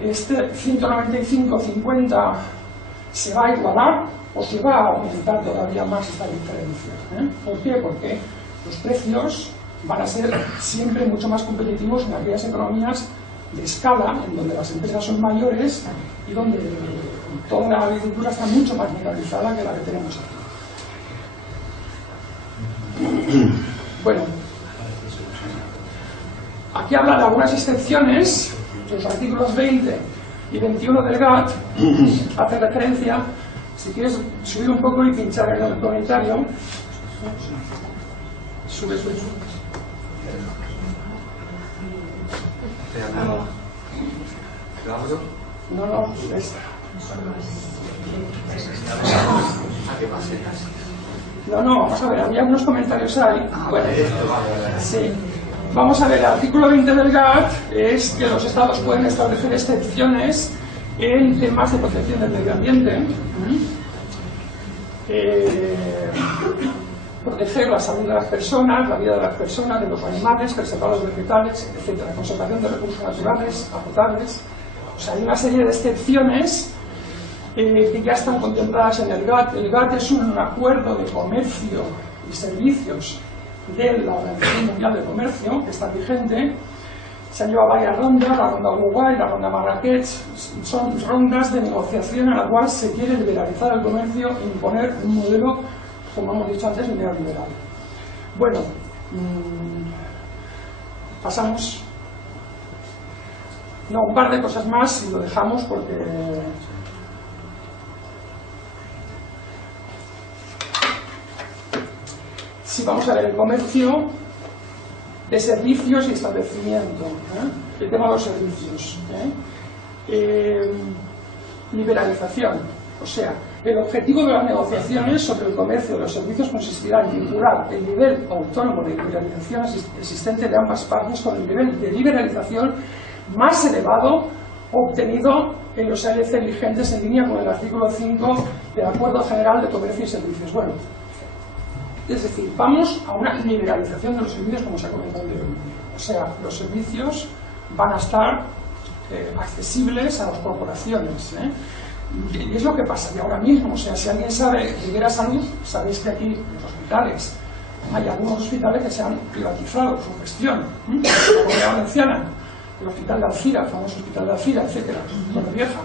Este 195-50 se va a igualar o se va a aumentar todavía más esta diferencia. ¿Por qué? Porque los precios van a ser siempre mucho más competitivos en aquellas economías de escala, en donde las empresas son mayores y donde toda la agricultura está mucho más mineralizada que la que tenemos aquí. Bueno, aquí habla de algunas excepciones. Los artículos 20 y 21 del GATT hacen referencia. Si quieres subir un poco y pinchar en el comentario, sube. No, es... No, vamos a ver, había unos comentarios ahí. Bueno, sí. Vamos a ver, el artículo 20 del GATT es que los estados pueden establecer excepciones en temas de protección del medio ambiente, proteger la salud de las personas, la vida de las personas, de los animales, preservar los vegetales, etc. Conservación de recursos naturales, agotables. O sea, hay una serie de excepciones que ya están contempladas en el GATT. El GATT es un acuerdo de comercio y servicios de la Organización Mundial de Comercio, que está vigente. Se han llevado varias rondas, la ronda Uruguay, la ronda Marrakech, son rondas de negociación en la cual se quiere liberalizar el comercio e imponer un modelo, como hemos dicho antes, neoliberal. Bueno, pasamos. No, un par de cosas más y lo dejamos porque... Sí, vamos a ver el comercio de servicios y establecimiento, el tema de los servicios, liberalización, o sea, el objetivo de las negociaciones sobre el comercio de los servicios consistirá en vincular el nivel autónomo de liberalización existente de ambas partes con el nivel de liberalización más elevado obtenido en los ALC vigentes en línea con el artículo 5 del Acuerdo General de Comercio y Servicios. Bueno, es decir, vamos a una liberalización de los servicios como se ha comentado anteriormente. O sea, los servicios van a estar accesibles a las corporaciones. Y es lo que pasa y ahora mismo. O sea, si alguien sabe Ribera Salud, sabéis que aquí en los hospitales hay algunos hospitales que se han privatizado su gestión. La Comunidad Valenciana, el Hospital de Alcira, el famoso Hospital de Alcira, etc. Torrevieja.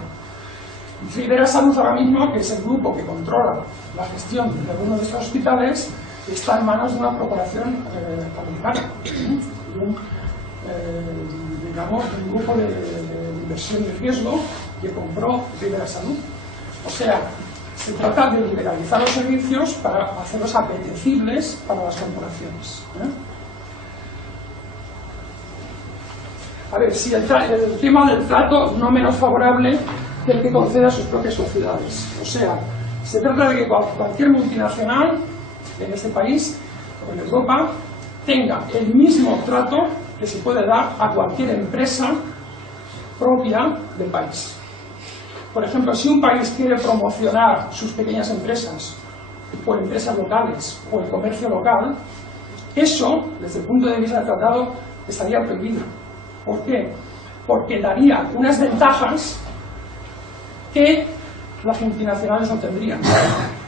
Ribera Salud ahora mismo, que es el grupo que controla la gestión de algunos de estos hospitales, está en manos de una corporación americana, digamos, un grupo de inversión de riesgo que compró Ribera Salud. O sea, se trata de liberalizar los servicios para hacerlos apetecibles para las corporaciones. A ver, si el tema del trato no menos favorable del que concede a sus propias sociedades. O sea, se trata de que cualquier multinacional en este país o en Europa tenga el mismo trato que se puede dar a cualquier empresa propia del país. Por ejemplo, si un país quiere promocionar sus pequeñas empresas o empresas locales o el comercio local, eso, desde el punto de vista del tratado, estaría prohibido. ¿Por qué? Porque daría unas ventajas que las multinacionales no tendrían.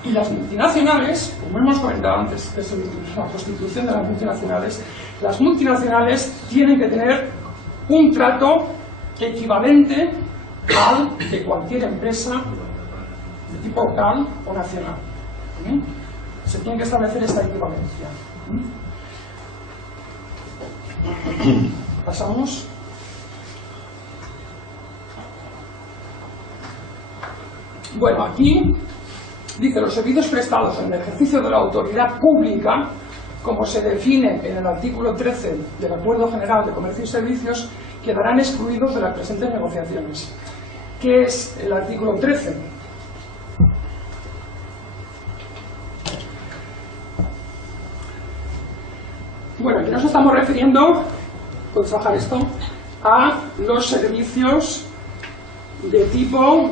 Y las multinacionales, como hemos comentado antes, que es la constitución de las multinacionales tienen que tener un trato equivalente al de cualquier empresa de tipo local o nacional. Se tiene que establecer esta equivalencia. Pasamos. Bueno, aquí dice los servicios prestados en el ejercicio de la autoridad pública, como se define en el artículo 13 del Acuerdo General de Comercio y Servicios, quedarán excluidos de las presentes negociaciones. ¿Qué es el artículo 13? Bueno, aquí nos estamos refiriendo, puedes bajar esto, a los servicios de tipo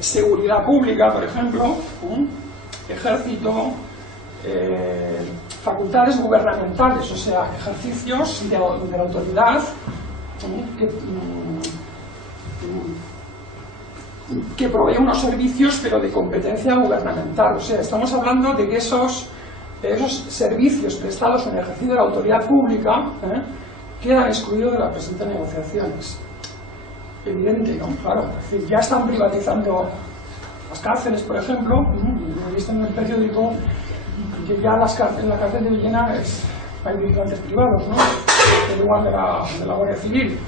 seguridad pública, por ejemplo, ejército, facultades gubernamentales, o sea, ejercicios de la autoridad que provee unos servicios pero de competencia gubernamental. O sea, estamos hablando de que esos servicios prestados en el ejercicio de la autoridad pública quedan excluidos de las presentes negociaciones. Evidente, ¿no? Claro, es decir, ya están privatizando las cárceles, por ejemplo. He visto en el periódico que ya en la cárcel de Villena hay vigilantes privados, ¿no? Igual de la Guardia Civil.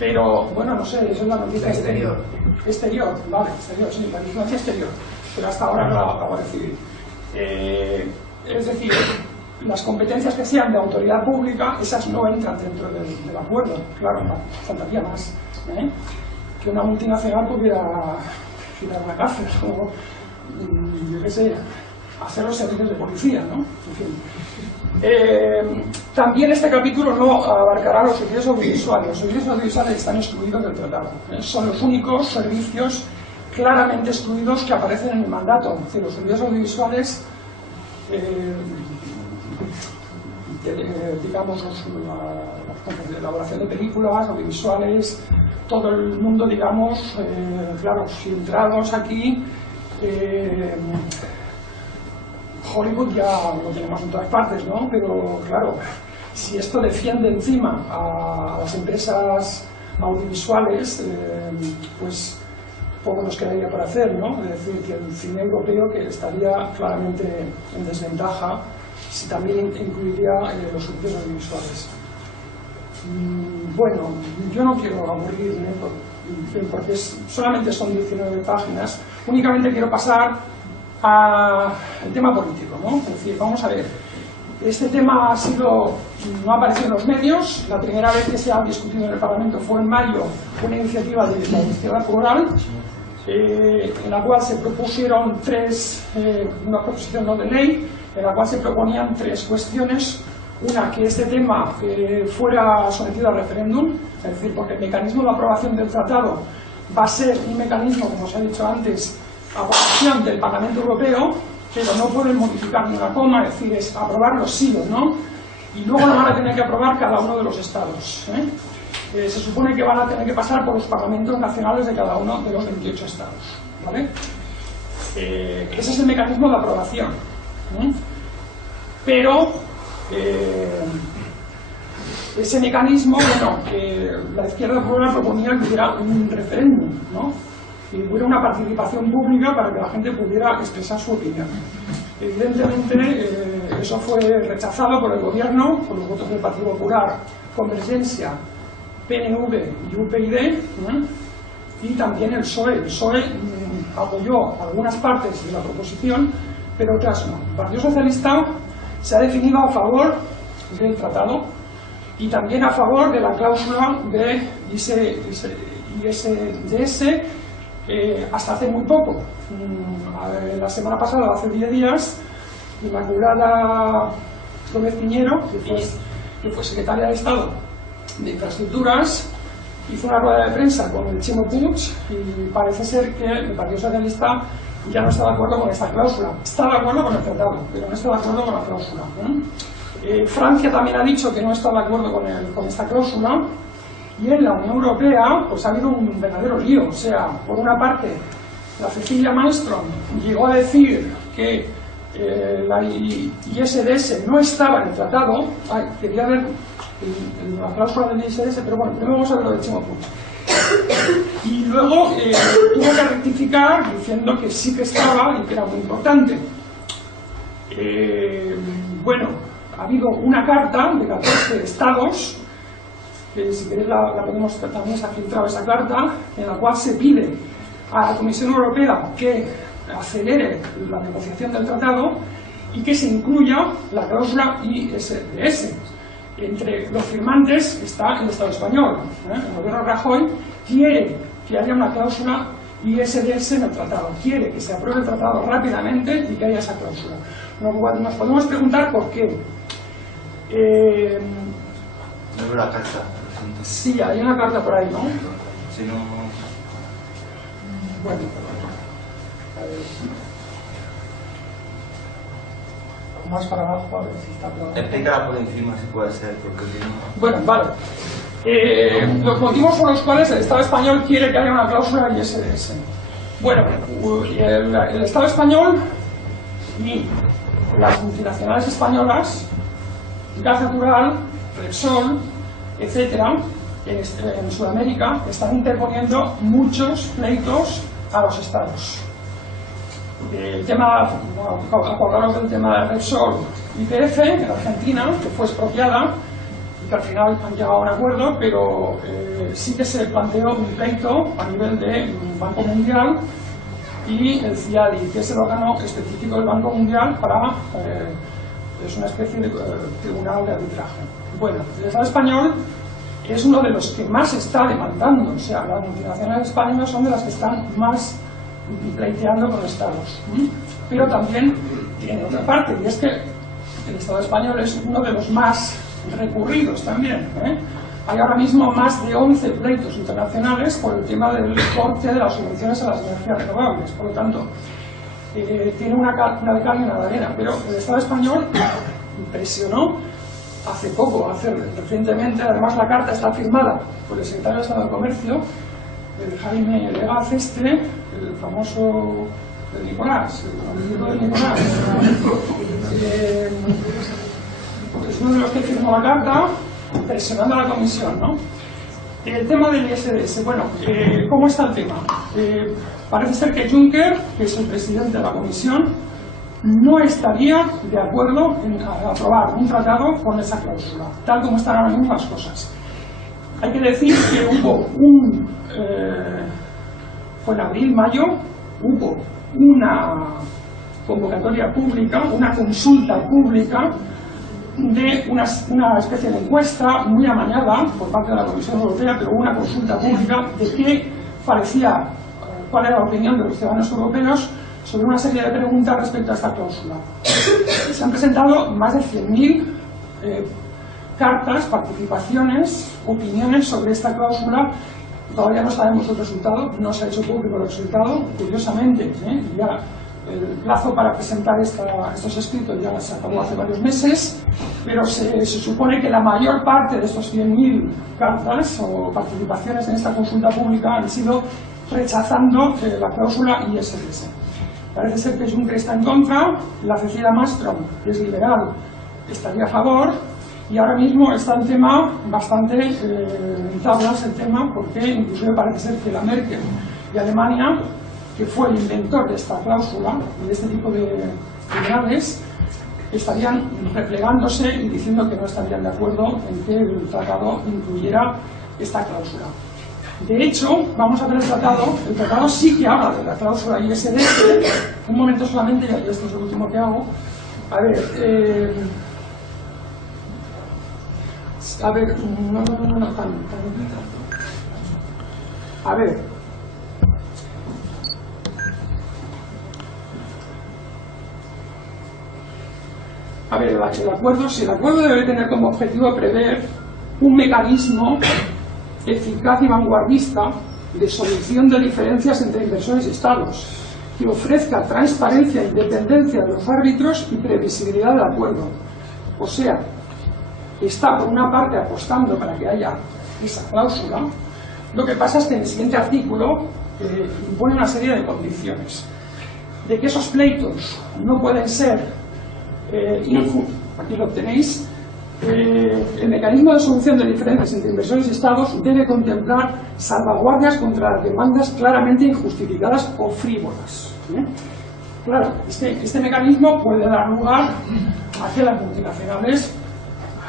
Pero, bueno, no sé, eso es la noticia exterior. Exterior, vale, exterior, sí, la vigilancia exterior. Pero hasta ahora la Guardia Civil. Es decir, las competencias que sean de autoridad pública, esas no entran dentro del acuerdo. Claro, no, faltaría más. Que una multinacional pudiera girar una cárcel o, yo qué sé, hacer los servicios de policía, ¿no? En fin. También este capítulo no abarcará los servicios audiovisuales. Los servicios audiovisuales están excluidos del tratado. Son los únicos servicios claramente excluidos que aparecen en el mandato. Es decir, los servicios audiovisuales, digamos, la elaboración de películas, audiovisuales, todo el mundo, digamos, claro, si entramos aquí, Hollywood ya lo tenemos en todas partes, ¿no? Pero, claro, si esto defiende encima a las empresas audiovisuales, pues poco nos quedaría por hacer, ¿no? Es decir, que el cine europeo que estaría claramente en desventaja si también incluiría los servicios audiovisuales. Bueno, yo no quiero aburrirme porque solamente son 19 páginas, únicamente quiero pasar al tema político, ¿no? Es decir, vamos a ver, este tema no ha aparecido en los medios, la primera vez que se ha discutido en el Parlamento fue en mayo, una iniciativa de la iniciativa plural, en la cual se propusieron una proposición no de ley, en la cual se proponían 3 cuestiones. Una, que este tema fuera sometido a referéndum, es decir, porque el mecanismo de aprobación del tratado va a ser un mecanismo, como se ha dicho antes, aprobación del Parlamento Europeo, pero no pueden modificar ni una coma, es decir, es aprobarlo sí o no, y luego lo van a tener que aprobar cada uno de los estados. Se supone que van a tener que pasar por los parlamentos nacionales de cada uno de los 28 estados, ¿vale? Ese es el mecanismo de aprobación. Pero ese mecanismo, bueno, la izquierda plural proponía que hubiera un referéndum, ¿no? Que hubiera una participación pública para que la gente pudiera expresar su opinión. Evidentemente, eso fue rechazado por el gobierno, con los votos del Partido Popular, Convergencia, PNV y UPyD, y también el PSOE. El PSOE apoyó algunas partes de la proposición, pero otras no. El Partido Socialista se ha definido a favor del tratado y también a favor de la cláusula de ISDS hasta hace muy poco. La semana pasada, hace 10 días, Inmaculada Gómez Piñero, que fue secretaria de Estado de Infraestructuras, hizo una rueda de prensa con el Chimo Puig y parece ser que el Partido Socialista ya no está de acuerdo con esta cláusula. Está de acuerdo con el tratado, pero no está de acuerdo con la cláusula. Francia también ha dicho que no está de acuerdo con esta cláusula, y en la Unión Europea pues ha habido un verdadero lío. O sea, por una parte, la Cecilia Malmström llegó a decir que la ISDS no estaba en el tratado. Quería ver la cláusula del ISDS, pero bueno, primero vamos a ver lo de Chimo Puig. Y luego tuvo que rectificar diciendo que sí que estaba y que era muy importante. Bueno, ha habido una carta de 14 estados, que si queréis la podemos también, se ha filtrado esa carta, en la cual se pide a la Comisión Europea que acelere la negociación del tratado y que se incluya la cláusula ISDS. Entre los firmantes está el Estado español. El gobierno Rajoy quiere que haya una cláusula ISDS en el tratado, quiere que se apruebe el tratado rápidamente y que haya esa cláusula. Nos podemos preguntar por qué. No veo la carta. Sí, hay una carta por ahí, ¿no? Si no... Bueno, a ver. Más para abajo, a ver si está claro. Explícala por encima si puede ser, porque si no... Bueno, vale. Los motivos por los cuales el Estado español quiere que haya una cláusula ISDS. Bueno, el Estado español y las multinacionales españolas, Gas Natural, Repsol, etcétera, en Sudamérica, están interponiendo muchos pleitos a los estados. El tema, acordaros del tema de Repsol YPF en Argentina, que fue expropiada y que al final han llegado a un acuerdo, pero sí que se planteó un pleito a nivel de Banco Mundial y el CIADI, que es el órgano específico del Banco Mundial para... es una especie de tribunal de arbitraje. Bueno, el Estado español es uno de los que más está demandando, o sea, las multinacionales españolas son de las que están más pleiteando con estados. Pero también tiene otra parte, y es que el Estado español es uno de los más recurridos también. Hay ahora mismo más de 11 pleitos internacionales por el tema del corte de las subvenciones a las energías renovables. Por lo tanto, tiene una de carne y una de arena, pero el Estado español presionó hace poco, recientemente, además la carta está firmada por el secretario de Estado de Comercio, el Jaime Legaz el famoso Nicolás, el amigo de Nicolás. es uno de los que firmó la carta presionando a la Comisión, ¿no? El tema del ISDS, bueno, ¿cómo está el tema? Parece ser que Juncker, que es el presidente de la Comisión, no estaría de acuerdo en aprobar un tratado con esa cláusula, tal como están ahora mismo las cosas. Hay que decir que hubo fue en abril, mayo, hubo una convocatoria pública, una consulta pública de una especie de encuesta muy amañada por parte de la Comisión Europea, pero una consulta pública de qué parecía, cuál era la opinión de los ciudadanos europeos sobre una serie de preguntas respecto a esta cláusula. Se han presentado más de 100.000 cartas, participaciones, opiniones sobre esta cláusula. Todavía no sabemos el resultado, no se ha hecho público el resultado, curiosamente, ya el plazo para presentar estos escritos ya se acabó hace varios meses, pero se supone que la mayor parte de estos 100.000 cartas o participaciones en esta consulta pública han sido rechazando la cláusula ISDS. Parece ser que Juncker está en contra, la Cecilia Malmström, que es liberal, estaría a favor, y ahora mismo está el tema bastante en tablas el tema, porque inclusive parece ser que la Merkel y Alemania, que fue el inventor de esta cláusula y de este tipo de liberales, estarían replegándose y diciendo que no estarían de acuerdo en que el tratado incluyera esta cláusula. De hecho, vamos a ver el tratado sí que habla de la cláusula ISDS. Un momento solamente, y esto es lo último que hago. A ver, no tanto. A ver. A ver, el acuerdo debe tener como objetivo prever un mecanismo eficaz y vanguardista de solución de diferencias entre inversores y estados, que ofrezca transparencia e independencia de los árbitros y previsibilidad del acuerdo. O sea, está por una parte apostando para que haya esa cláusula. Lo que pasa es que en el siguiente artículo impone una serie de condiciones. De que esos pleitos no pueden ser aquí lo tenéis. El mecanismo de solución de diferencias entre inversores y estados debe contemplar salvaguardias contra las demandas claramente injustificadas o frívolas. Claro, este mecanismo puede dar lugar a que las multinacionales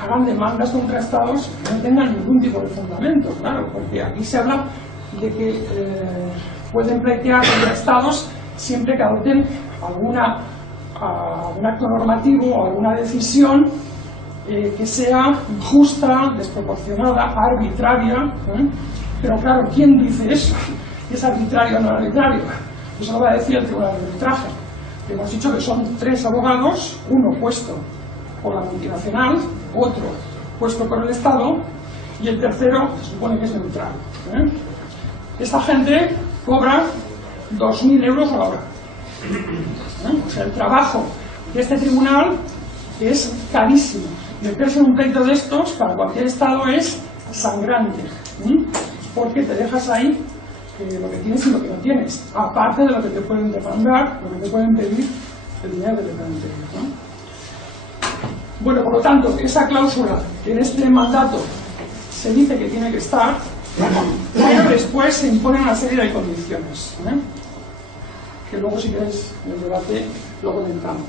hagan demandas contra estados que no tengan ningún tipo de fundamento, claro, porque aquí se habla de que pueden pleitear contra estados siempre que adopten algún acto normativo o alguna decisión que sea injusta, desproporcionada, arbitraria, pero claro, ¿quién dice eso? ¿Es arbitrario o no arbitrario? Eso lo va a decir el Tribunal de Arbitraje. Hemos dicho que son 3 abogados, uno puesto por la multinacional, otro puesto por el Estado y el tercero se supone que es neutral. Esta gente cobra 2.000 euros a la hora. O sea, el trabajo de este tribunal es carísimo. Meterse en un pleito de estos para cualquier estado es sangrante, porque te dejas ahí lo que tienes y lo que no tienes, aparte de lo que te pueden demandar, lo que te pueden pedir el dinero que te pueden pedir, ¿no? Bueno, por lo tanto, esa cláusula que en este mandato se dice que tiene que estar, pero después se impone una serie de condiciones, que luego, si queréis, en el debate lo comentamos.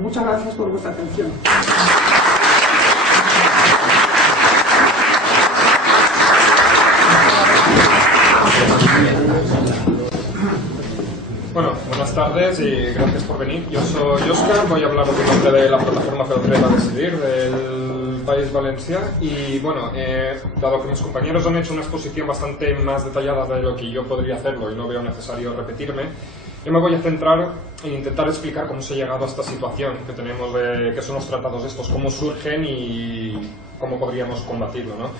Muchas gracias por vuestra atención. Bueno, buenas tardes y gracias por venir. Yo soy Óscar, voy a hablar en nombre de la plataforma Pel-Dret a Decidir del País Valencià y bueno, dado que mis compañeros han hecho una exposición bastante más detallada de lo que yo podría hacerlo y no veo necesario repetirme, yo me voy a centrar en intentar explicar cómo se ha llegado a esta situación que tenemos de qué son los tratados estos, cómo surgen y cómo podríamos combatirlo, ¿no?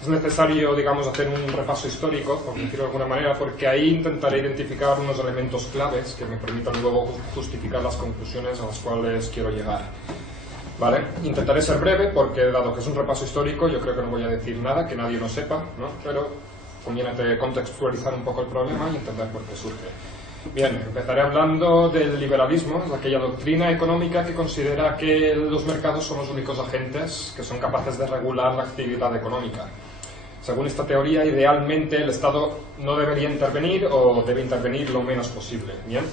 Es necesario, digamos, hacer un repaso histórico, por decirlo de alguna manera, porque ahí intentaré identificar unos elementos claves que me permitan luego justificar las conclusiones a las cuales quiero llegar. ¿Vale? Intentaré ser breve porque, dado que es un repaso histórico, yo creo que no voy a decir nada que nadie no sepa, ¿no? Pero conviene contextualizar un poco el problema y entender por qué surge. Bien, empezaré hablando del liberalismo, es aquella doctrina económica que considera que los mercados son los únicos agentes que son capaces de regular la actividad económica. Según esta teoría, idealmente el Estado no debería intervenir o debe intervenir lo menos posible. Bien.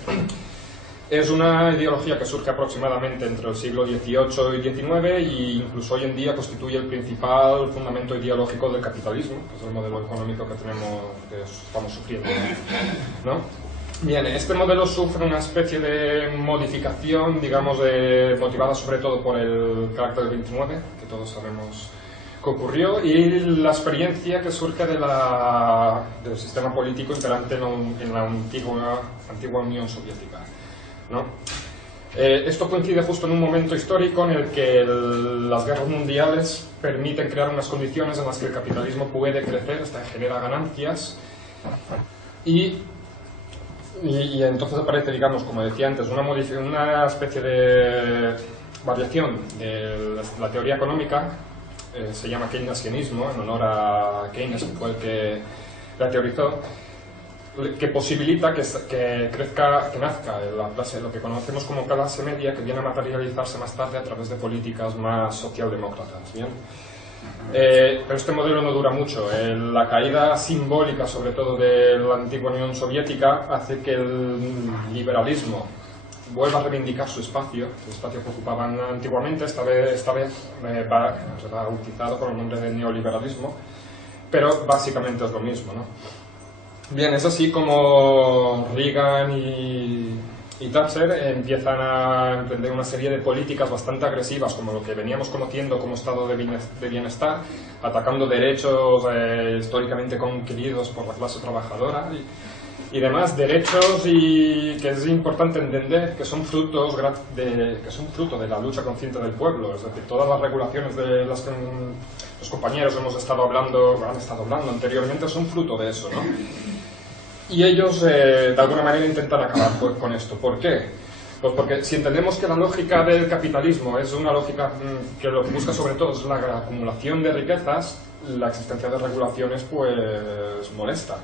Es una ideología que surge aproximadamente entre el siglo XVIII y XIX e incluso hoy en día constituye el principal fundamento ideológico del capitalismo, que es el modelo económico que estamos sufriendo, ¿no? Bien, este modelo sufre una especie de modificación, digamos, motivada sobre todo por el carácter del 29, que todos sabemos que ocurrió, y la experiencia que surge del sistema político imperante en la antigua Unión Soviética, ¿no? Esto coincide justo en un momento histórico en el que las guerras mundiales permiten crear unas condiciones en las que el capitalismo puede crecer, hasta genera ganancias, y entonces aparece, digamos, como decía antes, una especie de variación de la teoría económica, se llama keynesianismo, en honor a Keynes, que fue el que la teorizó, que posibilita que nazca lo que conocemos como clase media, que viene a materializarse más tarde a través de políticas más socialdemócratas. ¿Bien? Pero este modelo no dura mucho. La caída simbólica, sobre todo de la antigua Unión Soviética, hace que el liberalismo vuelva a reivindicar su espacio, el espacio que ocupaban antiguamente, esta vez bautizado con el nombre de neoliberalismo, pero básicamente es lo mismo, ¿no? Bien, es así como Reagan y Thatcher empiezan a emprender una serie de políticas bastante agresivas, como lo que veníamos conociendo como estado de bienestar, atacando derechos históricamente conqueridos por la clase trabajadora y demás, derechos y que es importante entender que son fruto de la lucha consciente del pueblo. Es decir, todas las regulaciones de las que los compañeros han estado hablando anteriormente son fruto de eso, ¿no? Y ellos de alguna manera intentan acabar con esto. ¿Por qué? Pues porque si entendemos que la lógica del capitalismo es una lógica que lo que busca sobre todo es la acumulación de riquezas, la existencia de regulaciones pues molesta.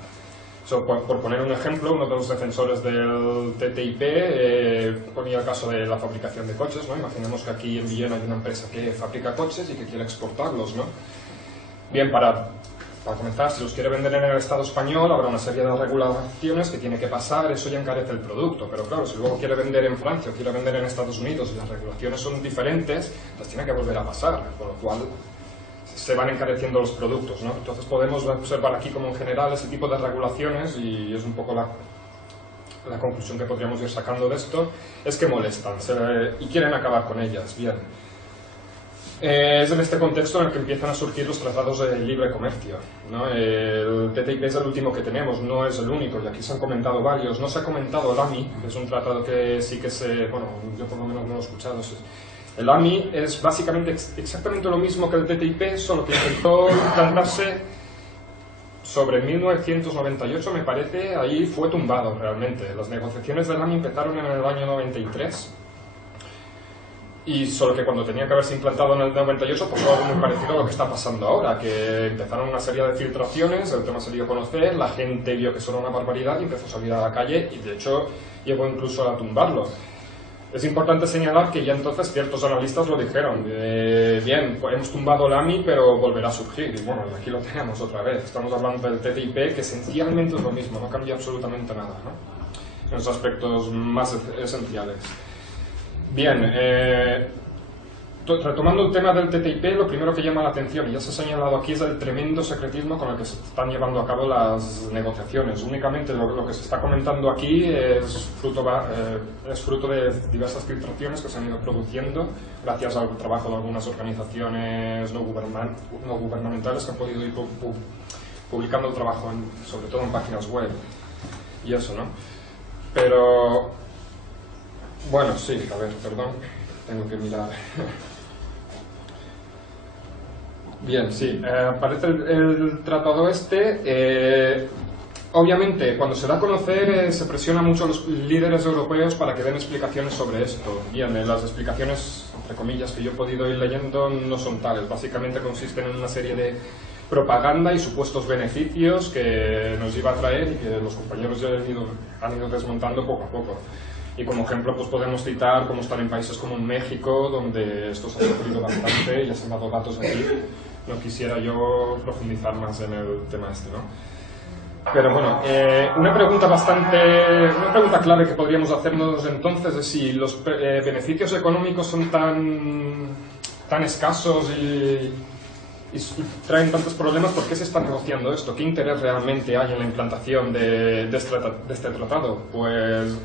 Por poner un ejemplo, uno de los defensores del TTIP ponía el caso de la fabricación de coches, ¿no? Imaginemos que aquí en Villena hay una empresa que fabrica coches y que quiere exportarlos, ¿no? Bien, para comenzar, si los quiere vender en el Estado español, habrá una serie de regulaciones que tiene que pasar, eso ya encarece el producto. Pero claro, si luego quiere vender en Francia o quiere vender en Estados Unidos y las regulaciones son diferentes, las tiene que volver a pasar, con lo cual se van encareciendo los productos, ¿no? Entonces podemos observar aquí como en general ese tipo de regulaciones, y es un poco la conclusión que podríamos ir sacando de esto, es que molestan y quieren acabar con ellas. Bien. Es en este contexto en el que empiezan a surgir los tratados de libre comercio, ¿no? El TTIP es el último que tenemos, no es el único, y aquí se han comentado varios. No se ha comentado el AMI, que es un tratado que sí que bueno, yo por lo menos no lo he escuchado. El AMI es básicamente exactamente lo mismo que el TTIP, solo que intentó implantarse sobre 1998, me parece. Ahí fue tumbado realmente. Las negociaciones del AMI empezaron en el año 93. Y solo que cuando tenía que haberse implantado en el 98, pues fue algo muy parecido a lo que está pasando ahora, que empezaron una serie de filtraciones, el tema se dio a conocer, la gente vio que eso era una barbaridad y empezó a salir a la calle, y de hecho llegó incluso a tumbarlo. Es importante señalar que ya entonces ciertos analistas lo dijeron, bien, pues hemos tumbado el AMI, pero volverá a surgir, y bueno, aquí lo tenemos otra vez. Estamos hablando del TTIP, que esencialmente es lo mismo, no cambia absolutamente nada, ¿no? En los aspectos más esenciales. Bien, retomando el tema del TTIP, lo primero que llama la atención, y ya se ha señalado aquí, es el tremendo secretismo con el que se están llevando a cabo las negociaciones. Únicamente lo que se está comentando aquí es fruto de diversas filtraciones que se han ido produciendo gracias al trabajo de algunas organizaciones no gubernamentales que han podido ir publicando el trabajo, sobre todo en páginas web y eso, ¿no? Pero bueno, sí, a ver, perdón, tengo que mirar. Bien, sí, aparece el tratado este. Obviamente, cuando se da a conocer, se presiona mucho a los líderes europeos para que den explicaciones sobre esto. Bien, las explicaciones, entre comillas, que yo he podido ir leyendo no son tales. Básicamente consisten en una serie de propaganda y supuestos beneficios que nos iba a traer y que los compañeros ya han ido desmontando poco a poco. Y como ejemplo pues podemos citar cómo están en países como en México, donde esto se ha sufrido bastante, ya se han dado datos aquí. No quisiera yo profundizar más en el tema este, ¿no? Pero bueno, una pregunta clave que podríamos hacernos entonces es si los beneficios económicos son tan escasos y traen tantos problemas, ¿por qué se está negociando esto? ¿Qué interés realmente hay en la implantación de este tratado? Pues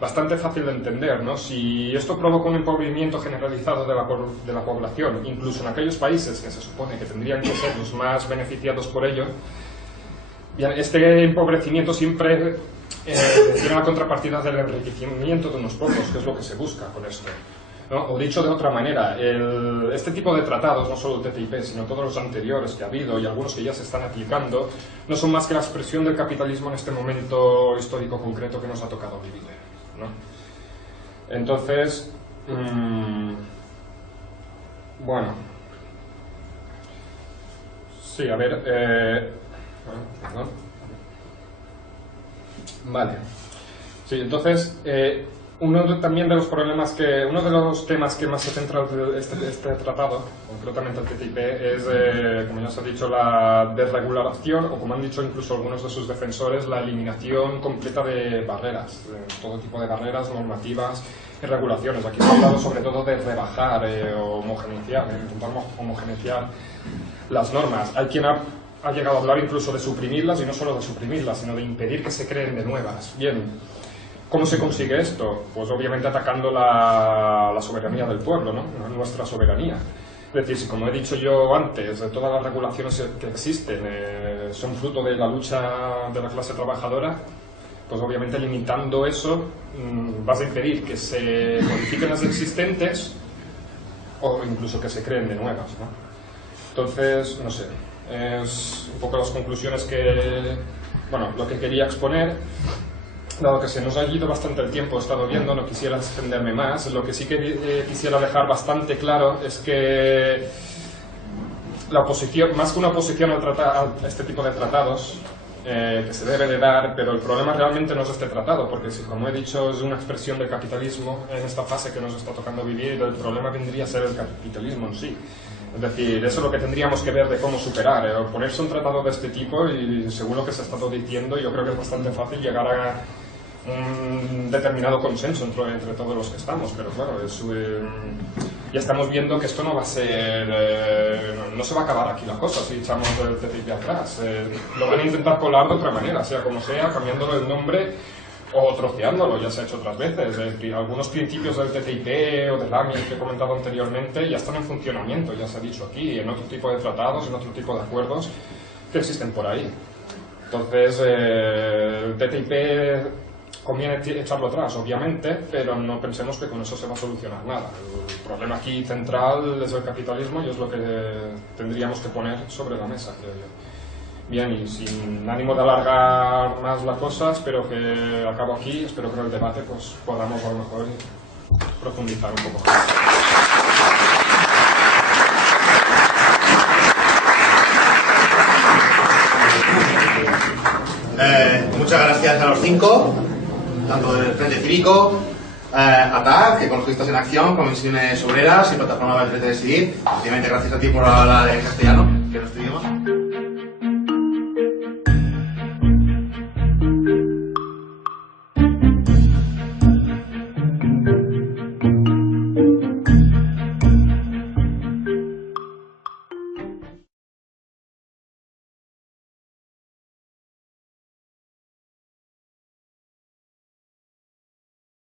bastante fácil de entender, ¿no? Si esto provoca un empobramiento generalizado de la población, incluso en aquellos países que se supone que tendrían que ser los más beneficiados por ello, bien, este empobrecimiento siempre tiene la contrapartida del enriquecimiento de unos pocos, que es lo que se busca con esto, ¿no? O dicho de otra manera, este tipo de tratados, no solo el TTIP, sino todos los anteriores que ha habido y algunos que ya se están aplicando, no son más que la expresión del capitalismo en este momento histórico concreto que nos ha tocado vivir, ¿no? Entonces, bueno, sí, a ver, perdón. Vale, sí, entonces, uno de los temas que más se centra este tratado, concretamente el TTIP, es, como ya os he dicho, la desregulación, o como han dicho incluso algunos de sus defensores, la eliminación completa de barreras, todo tipo de barreras normativas y regulaciones. Aquí se ha hablado sobre todo de rebajar o homogeneizar, intentar homogeneizar las normas. Hay quien ha llegado a hablar incluso de suprimirlas, y no solo de suprimirlas, sino de impedir que se creen de nuevas. Bien, ¿cómo se consigue esto? Pues obviamente atacando la soberanía del pueblo, ¿no? Nuestra soberanía. Es decir, si como he dicho yo antes, todas las regulaciones que existen son fruto de la lucha de la clase trabajadora, pues obviamente limitando eso vas a impedir que se modifiquen las existentes o incluso que se creen de nuevas, ¿no? Entonces, no sé, es un poco las conclusiones lo que quería exponer. Dado que se nos ha ido bastante el tiempo, he estado viendo, no quisiera extenderme más. Lo que sí que quisiera dejar bastante claro es que la oposición, más que una oposición a este tipo de tratados, que se debe de dar, pero el problema realmente no es este tratado, porque si, como he dicho, es una expresión del capitalismo en esta fase que nos está tocando vivir, el problema vendría a ser el capitalismo en sí. Es decir, eso es lo que tendríamos que ver de cómo superar, ponerse un tratado de este tipo, y según lo que se ha estado diciendo, yo creo que es bastante fácil llegar a un determinado consenso entre todos los que estamos, pero claro, ya estamos viendo que esto no va a ser, no se va a acabar aquí la cosa si echamos el TTIP atrás. Lo van a intentar colar de otra manera, sea como sea, cambiándole el nombre o troceándolo, ya se ha hecho otras veces. Algunos principios del TTIP o del AMI que he comentado anteriormente ya están en funcionamiento, ya se ha dicho aquí, en otro tipo de tratados, en otro tipo de acuerdos que existen por ahí. Entonces, el TTIP conviene echarlo atrás, obviamente, pero no pensemos que con eso se va a solucionar nada. El problema aquí central es el capitalismo y es lo que tendríamos que poner sobre la mesa, creo yo. Bien, y sin ánimo de alargar más la cosa, espero que acabo aquí, espero que en el debate pues podamos a lo mejor profundizar un poco más. Muchas gracias a los cinco, tanto del Frente Cívico, ATAC, que Ecologistas en Acción, Comisiones Obreras y Plataforma para el Derecho a Decidir. Obviamente gracias a ti por hablar en castellano, que no estudiamos.